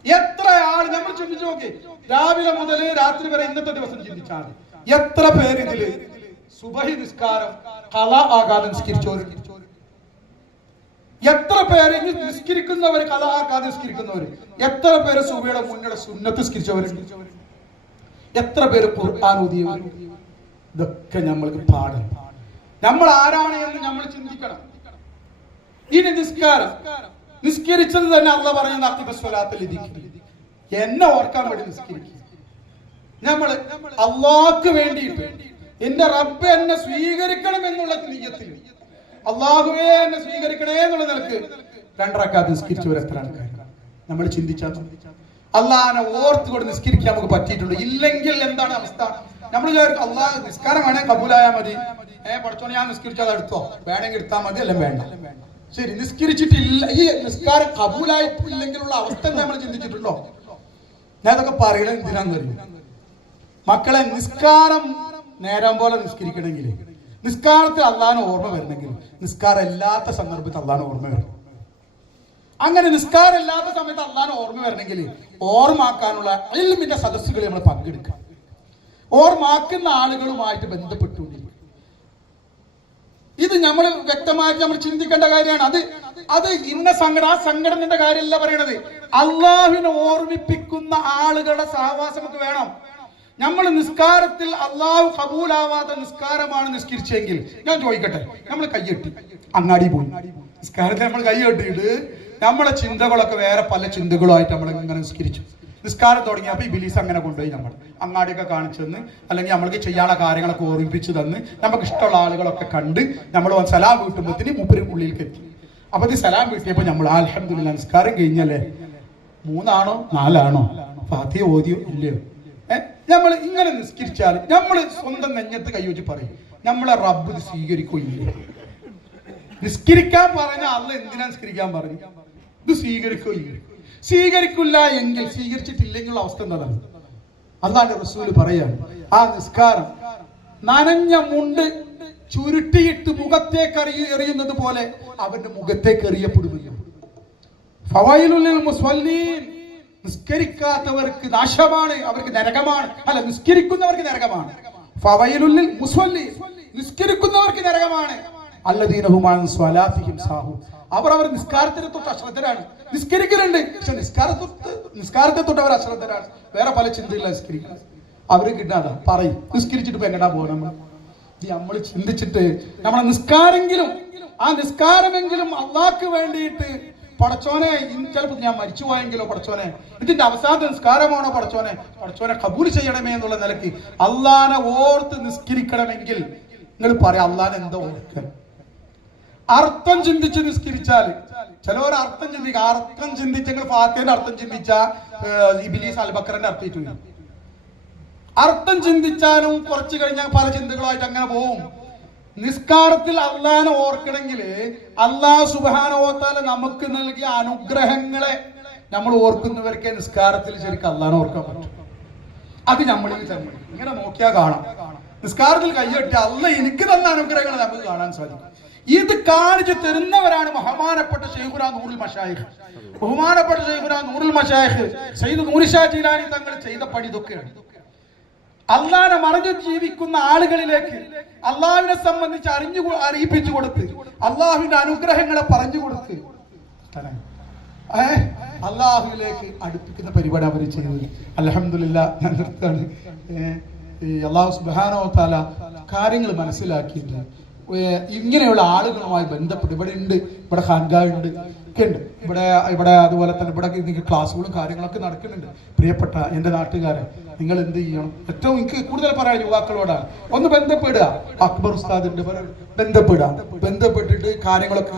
എത്ര ആൾ നമ്മൾ ചിന്തിച്ചു നോക്കി. രാവിലെ മുതൽ രാത്രി വരെ ഇന്നത്തെ ദിവസം ചിന്തിച്ചാൽ എത്ര പേര് ഇതില് സുബഹി നിസ്കാരം ഖളാ ആകാതെ നിസ്കരിച്ചവര്, എത്ര പേര് നിസ്കരിക്കുന്നവര് ഖളാ ആകാതെ നിസ്കരിക്കുന്നവര്, എത്ര പേര് സുബഹിയുടെ മുന്നേ സുന്നത്ത് നിസ്കരിച്ചവര്, എത്ര പേര് ഖുർആൻ ഓതിയവര്. ഇതൊക്കെ നമ്മൾക്ക് പാഠം. നമ്മൾ ആരാണ് എന്ന് നമ്മൾ ചിന്തിക്കണം. ഇനി നിസ്കരിച്ചത് തന്നെ അള്ളാഹ് പറഞ്ഞു, എന്നെ ഓർക്കാൻ വേണ്ടി നിസ്കരിക്കുക. നമ്മള് അള്ളാഹ്ക്ക് വേണ്ടിയിട്ട് എന്റെ റബ്ബ് എന്നെ സ്വീകരിക്കണം എന്നുള്ള നീയത്തിൽ, അള്ളാഹുവേ എന്നെ സ്വീകരിക്കണേ എന്നുള്ള നിലക്ക് 2 റക്അത്ത് നിസ്കരിച്ചവർ എത്ര ആൾക്കാർ നമ്മൾ ചിന്തിച്ചാൽ അള്ളാഹിനെ ഓർത്തുകൊണ്ട് നിസ്കരിക്കാൻ നമുക്ക് പറ്റിയിട്ടുണ്ട്. ഇല്ലെങ്കിൽ എന്താണ് അവസ്ഥ? നമ്മൾ വിചാരിക്കും അള്ളാഹ് നിസ്കാരം വേണേ കബൂലായാൽ മതി, പഠിച്ചോണ്ട് ഞാൻ നിസ്കരിച്ചാൽ എടുത്തോ, വേണമെങ്കിൽ എടുത്താൽ മതി, അല്ല വേണ്ട. ശരി, നിസ്കരിച്ചിട്ടില്ല, ഈ നിസ്കാരം കബൂലായിട്ടില്ലെങ്കിലുള്ള അവസ്ഥ നമ്മൾ ചിന്തിച്ചിട്ടുണ്ടോ? ഞാൻ ഇതൊക്കെ പറയണത് എന്തിനാന്ന് അറിയും മക്കളെ? നിസ്കാരം നേരം പോലെ നിസ്കരിക്കണമെങ്കിൽ, നിസ്കാരത്തിൽ അള്ളാഹിനെ ഓർമ്മ വരണമെങ്കിൽ, നിസ്കാരം ഇല്ലാത്ത സന്ദർഭത്തിൽ അള്ളാഹിനെ ഓർമ്മ വരണം. അങ്ങനെ നിസ്കാരം ഇല്ലാത്ത സമയത്ത് അള്ളാഹിനെ ഓർമ്മ വരണമെങ്കിൽ ഓർമ്മാക്കാനുള്ള ഇൽമിന്റെ സദസ്സുകളിൽ നമ്മൾ പങ്കെടുക്കാം. ഓർമ്മാക്കുന്ന ആളുകളുമായിട്ട് ബന്ധപ്പെട്ടുകൊണ്ടിരിക്കും. ഇത് നമ്മൾ വ്യക്തമായിട്ട് നമ്മൾ ചിന്തിക്കേണ്ട കാര്യമാണ്. അത് ഇന്ന സംഘടന, ആ സംഘടനയുടെ കാര്യമല്ല പറയണത്. അള്ളാഹുവിനെ ഓർമ്മിപ്പിക്കുന്ന ആളുകളുടെ സഹവാസം നമുക്ക് വേണം. നമ്മൾ നിസ്കാരത്തിൽ അള്ളാഹു കബൂലാവാത്ത നിസ്കാരമാണ് നിസ്കരിച്ചെങ്കിൽ, ഞാൻ ചോദിക്കട്ടെ, നമ്മൾ കയ്യെട്ടി അങ്ങാടി പോയി നിസ്കാരത്തിൽ നമ്മൾ കയ്യെട്ടിയിട്ട് നമ്മളെ ചിന്തകളൊക്കെ വേറെ പല ചിന്തകളുമായിട്ട് നമ്മൾ ഇങ്ങനെ നിസ്കരിച്ചു. നിസ്കാരം തുടങ്ങിയപ്പോൾ ഈ ബിലീസ് അങ്ങനെ കൊണ്ടുപോയി നമ്മൾ അങ്ങാടിയൊക്കെ കാണിച്ചു തന്ന്, അല്ലെങ്കിൽ നമ്മൾക്ക് ചെയ്യാനുള്ള കാര്യങ്ങളൊക്കെ ഓർമ്മിപ്പിച്ച് തന്ന്, നമുക്ക് ഇഷ്ടമുള്ള ആളുകളൊക്കെ കണ്ട് നമ്മൾ സലാം വീട്ടുമ്പോഴത്തേന് മൂപ്പര് ഉള്ളിലേക്ക് എത്തി. അപ്പൊ ഇത് സലാം വീട്ടിയപ്പോൾ നമ്മൾ അൽഹംദുലില്ലാ നിസ്കാരം കഴിഞ്ഞല്ലേ, 3 ആണോ 4 ആണോ ഫാത്തിഹ ഓതിയോ ഇല്ലയോ? നമ്മൾ ഇങ്ങനെ നിസ്കരിച്ചാൽ നമ്മൾ സ്വന്തം നെഞ്ഞത്ത് കൈവച്ച് പറയും, നമ്മളെ റബ്ബ് ഇത് സ്വീകരിക്കോ ഇല്ലേ? നിസ്കരിക്കാൻ പറഞ്ഞ അള്ളാഹ് എന്തിനാ നിസ്കരിക്കാൻ പറഞ്ഞു? ഇത് സ്വീകരിക്കോ ഇല്ലേ? സ്വീകരിക്കില്ല എങ്കിൽ, സ്വീകരിച്ചിട്ടില്ലെങ്കിൽ അവസ്ഥ എന്താണ്? അള്ളാഹുവിന്റെ റസൂല് പറയാണ്, ആ നിസ്കാരം നനഞ്ഞ മുണ്ട് ചുരുട്ടിയിട്ട് മുഖത്തേക്ക് എറിയുന്നത് പോലെ അവന്റെ മുഖത്തേക്ക് എറിയപ്പെടുമല്ലോ. ഫവൈലുൽ മുസ്വല്ലീൻ, നിസ്കരിക്കാത്തവർക്ക് നാശമാണ്, അവർക്ക് നരകമാണ്. അല്ല, നിസ്കരിക്കുന്നവർക്ക് നരകമാണ്. ഫവൈലുൽ മുസ്വല്ലീൻ, നിസ്കരിക്കുന്നവർക്ക് നരകമാണ്. അല്ലദീന ഹും അൻ സ്വലാത്തിഹിം സാഹൂൻ, അവർ നിസ്കാരത്തിനെ തൊട്ട് അശ്രദ്ധരാണ്. നിസ്കരിക്കലുണ്ട്, പക്ഷെ നിസ്കാരത്തെ തൊട്ട് അവർ അശ്രദ്ധരാണ്. വേറെ പല ചിന്തയില്ല നിസ്കരിക്കുന്നത്. അവര് കിട്ടാതെ പറയും നിസ്കരിച്ചിട്ട് ഇപ്പൊ എങ്ങടാ പോകണം? നമ്മൾ ചിന്തിച്ചിട്ട് നമ്മളെ നിസ്കാരെങ്കിലും, ആ നിസ്കാരമെങ്കിലും അള്ളാഹ്ക്ക് വേണ്ടിയിട്ട്, പടച്ചോനെ ചിലപ്പോൾ ഞാൻ മരിച്ചു പോയെങ്കിലോ, പടച്ചോനെ ഇതിന്റെ അവസാന നിസ്കാരമാണോ, പടച്ചോനെ കബൂൽ ചെയ്യണമേ എന്നുള്ള നിലയ്ക്ക് അള്ളാഹിനെ ഓർത്ത് നിസ്കരിക്കണമെങ്കിൽ നിങ്ങൾ പറയാം, അള്ളാഹിനെ എന്താ ഓർക്കുക? അർത്ഥം ചിന്തിച്ച് നിസ്കരിച്ചാൽ ചിലവർ അർത്ഥം ചിന്തിച്ചെങ്കിൽ ഫാത്തിഹയുടെ അർത്ഥം ചിന്തിച്ച ഇബ്ലീസ് അൽബക്കറിന്റെ അർത്ഥം അർത്ഥം ചിന്തിച്ചാലും കുറച്ച് കഴിഞ്ഞാൽ പല ചിന്തകളുമായിട്ട് അങ്ങനെ പോവും. നിസ്കാരത്തിൽ അള്ളാഹിനെ ഓർക്കണമെങ്കിൽ അള്ളാഹു സുബ്ഹാനഹു വ തആല നമുക്ക് നൽകിയ അനുഗ്രഹങ്ങളെ നമ്മൾ ഓർക്കുന്നവർക്ക് നിസ്കാരത്തിൽ ശരിക്കും അള്ളാഹിനെ ഓർക്കാൻ പറ്റും. അത് നമ്മളിൽ തന്നെ ഇങ്ങനെ നോക്കിയാൽ കാണാം. നിസ്കാരത്തിൽ കൈയ്യട്ടി അള്ളാഹ് എനിക്ക് തന്ന അനുഗ്രഹങ്ങൾ നമുക്ക് കാണാൻ സാധിക്കും. ഇത് കാണിച്ചു തരുന്നവരാണ് ബഹുമാനപ്പെട്ട ശൈഖുനാ നൂറുൽ മശായിഖ്. ബഹുമാനപ്പെട്ട ശൈഖുനാ നൂറുൽ മശായിഖ് സയ്യിദ് നൂരി ഷാ ജീലാനി തങ്ങൾ ചെയ്ത പണി ഇതൊക്കെയാണ്. അള്ളാഹിനെ മറഞ്ഞു ജീവിക്കുന്ന ആളുകളിലേക്ക് അള്ളാഹുവിനെ സംബന്ധിച്ച് അറിയിപ്പിച്ചു കൊടുത്ത്, അള്ളാഹുവിന്റെ അനുഗ്രഹങ്ങളെ പറഞ്ഞു കൊടുത്ത്, അള്ളാഹുവിലേക്ക് അടുപ്പിക്കുന്ന പരിപാടി അവർ ചെയ്യുന്നത്. അൽഹംദുലില്ലാ, ഞാൻ നിർത്താണ്. അള്ളാഹു സുബ്ഹാനഹു വ തആല കാര്യങ്ങൾ മനസ്സിലാക്കിയിട്ട് ഇങ്ങനെയുള്ള ആളുകളുമായി ബന്ധപ്പെട്ട് ഇവിടെ ഉണ്ട്, ഇവിടെ ഖാൻഗാഹ് ഉണ്ട്, ഒക്കെ ഉണ്ട് ഇവിടെ അതുപോലെ തന്നെ ഇവിടെ ക്ലാസ്സുകളും കാര്യങ്ങളൊക്കെ നടക്കുന്നുണ്ട്. പ്രിയപ്പെട്ട എൻ്റെ നാട്ടുകാരെ, നിങ്ങൾ എന്ത് ചെയ്യണം? ഏറ്റവും എനിക്ക് കൂടുതൽ പറയാൻ യുവാക്കളോടാണ്, ഒന്ന് ബന്ധപ്പെടുക. അക്ബർ ഉസ്താദിന്റെ ബന്ധപ്പെട്ടിട്ട് കാര്യങ്ങളൊക്കെ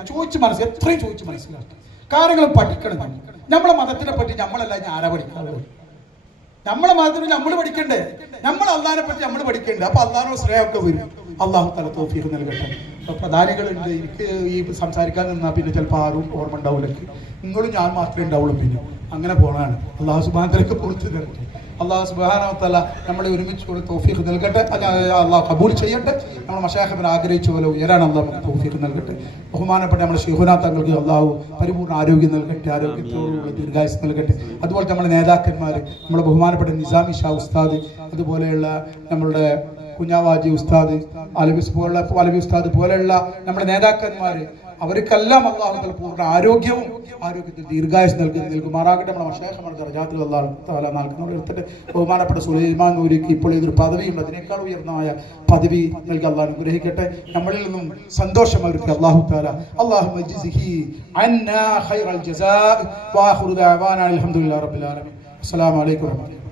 എത്രയും ചോദിച്ച് മനസ്സിലാക്കി കാര്യങ്ങൾ പഠിക്കണം. നമ്മളെ മതത്തിനെ പറ്റി നമ്മളല്ല ഞാൻ ആരാ പഠിക്കാറുള്ളത്? നമ്മളെ മതത്തിന് നമ്മൾ പഠിക്കണ്ടേ? നമ്മൾ അള്ളാഹിനെ പറ്റി നമ്മൾ പഠിക്കണ്ടേ? അപ്പൊ അള്ളാഹിനോട് സ്നേഹമൊക്കെ വരും. അള്ളാഹു തആല തൗഫീഖ് നൽകട്ടെ. പ്രധാനികളുണ്ട്, എനിക്ക് ഈ സംസാരിക്കാൻ നിന്നാൽ പിന്നെ ചിലപ്പോൾ ആരും ഓർമ്മ ഉണ്ടാവില്ല. നിങ്ങളും ഞാൻ മാത്രമേ ഉണ്ടാവുള്ളൂ. പിന്നെ അങ്ങനെ പോകണതാണ്. അള്ളാഹു സുബ്ഹാനഹു വ തആല പുറത്തു തരട്ടെ. അള്ളാഹു സുബ്ഹാനഹു വ തആല നമ്മളെ ഒരുമിച്ച് തൗഫീഖ് നൽകട്ടെ. അള്ളാഹു കബൂൽ ചെയ്യട്ടെ. നമ്മൾ മശായിഖിനെ ആഗ്രഹിച്ച പോലെ ഉയരാൻ അള്ളാഹു തൗഫീഖ് നൽകട്ടെ. ബഹുമാനപ്പെട്ട നമ്മുടെ ശൈഖുനാ തങ്ങൾക്ക് അള്ളാഹു പരിപൂർണ്ണ ആരോഗ്യം നൽകട്ടെ, ആരോഗ്യത്തോടുള്ള ദീർഘായുസ് നൽകട്ടെ. അതുപോലെ നമ്മുടെ നേതാക്കന്മാർ, നമ്മുടെ ബഹുമാനപ്പെട്ട നിസാമി ഷാ ഉസ്താദ്, അതുപോലെയുള്ള നമ്മളുടെ കുഞ്ഞാവാജി ഉസ്താദ്, അലവി ഉസ്താദ് പോലെയുള്ള നമ്മുടെ നേതാക്കന്മാർ, അവർക്കെല്ലാം അള്ളാഹു തആല പൂർണ്ണ ആരോഗ്യത്തിൽ ദീർഘായുസ് നൽകുമാറാകട്ടെ. നമ്മുടെ മശായിഖുമാരുടെ ദറജാത്തുൽ അല്ലാഹു തആല നൽകുന്നവരുടെ ബഹുമാനപ്പെട്ട സുലൈമാൻ നൂരിക്ക് ഇപ്പോൾ ഇതൊരു പദവിയുണ്ട്, അതിനേക്കാൾ ഉയർന്നമായ പദവി നൽകി അള്ളാഹു അനുഗ്രഹിക്കട്ടെ. നമ്മളിൽ നിന്നും സന്തോഷം അവർക്ക് അള്ളാഹു തആല അല്ലാഹുമ്മ ജ്സിഹി അന്നാ ഖൈറൽ ജസാ വ ആഖിറു ദഅവാനാ അൽഹംദുലില്ലാഹി റബ്ബിൽ ആലമീൻ. അസ്സലാമു അലൈക്കും വറഹ്മത്തുള്ളാഹി.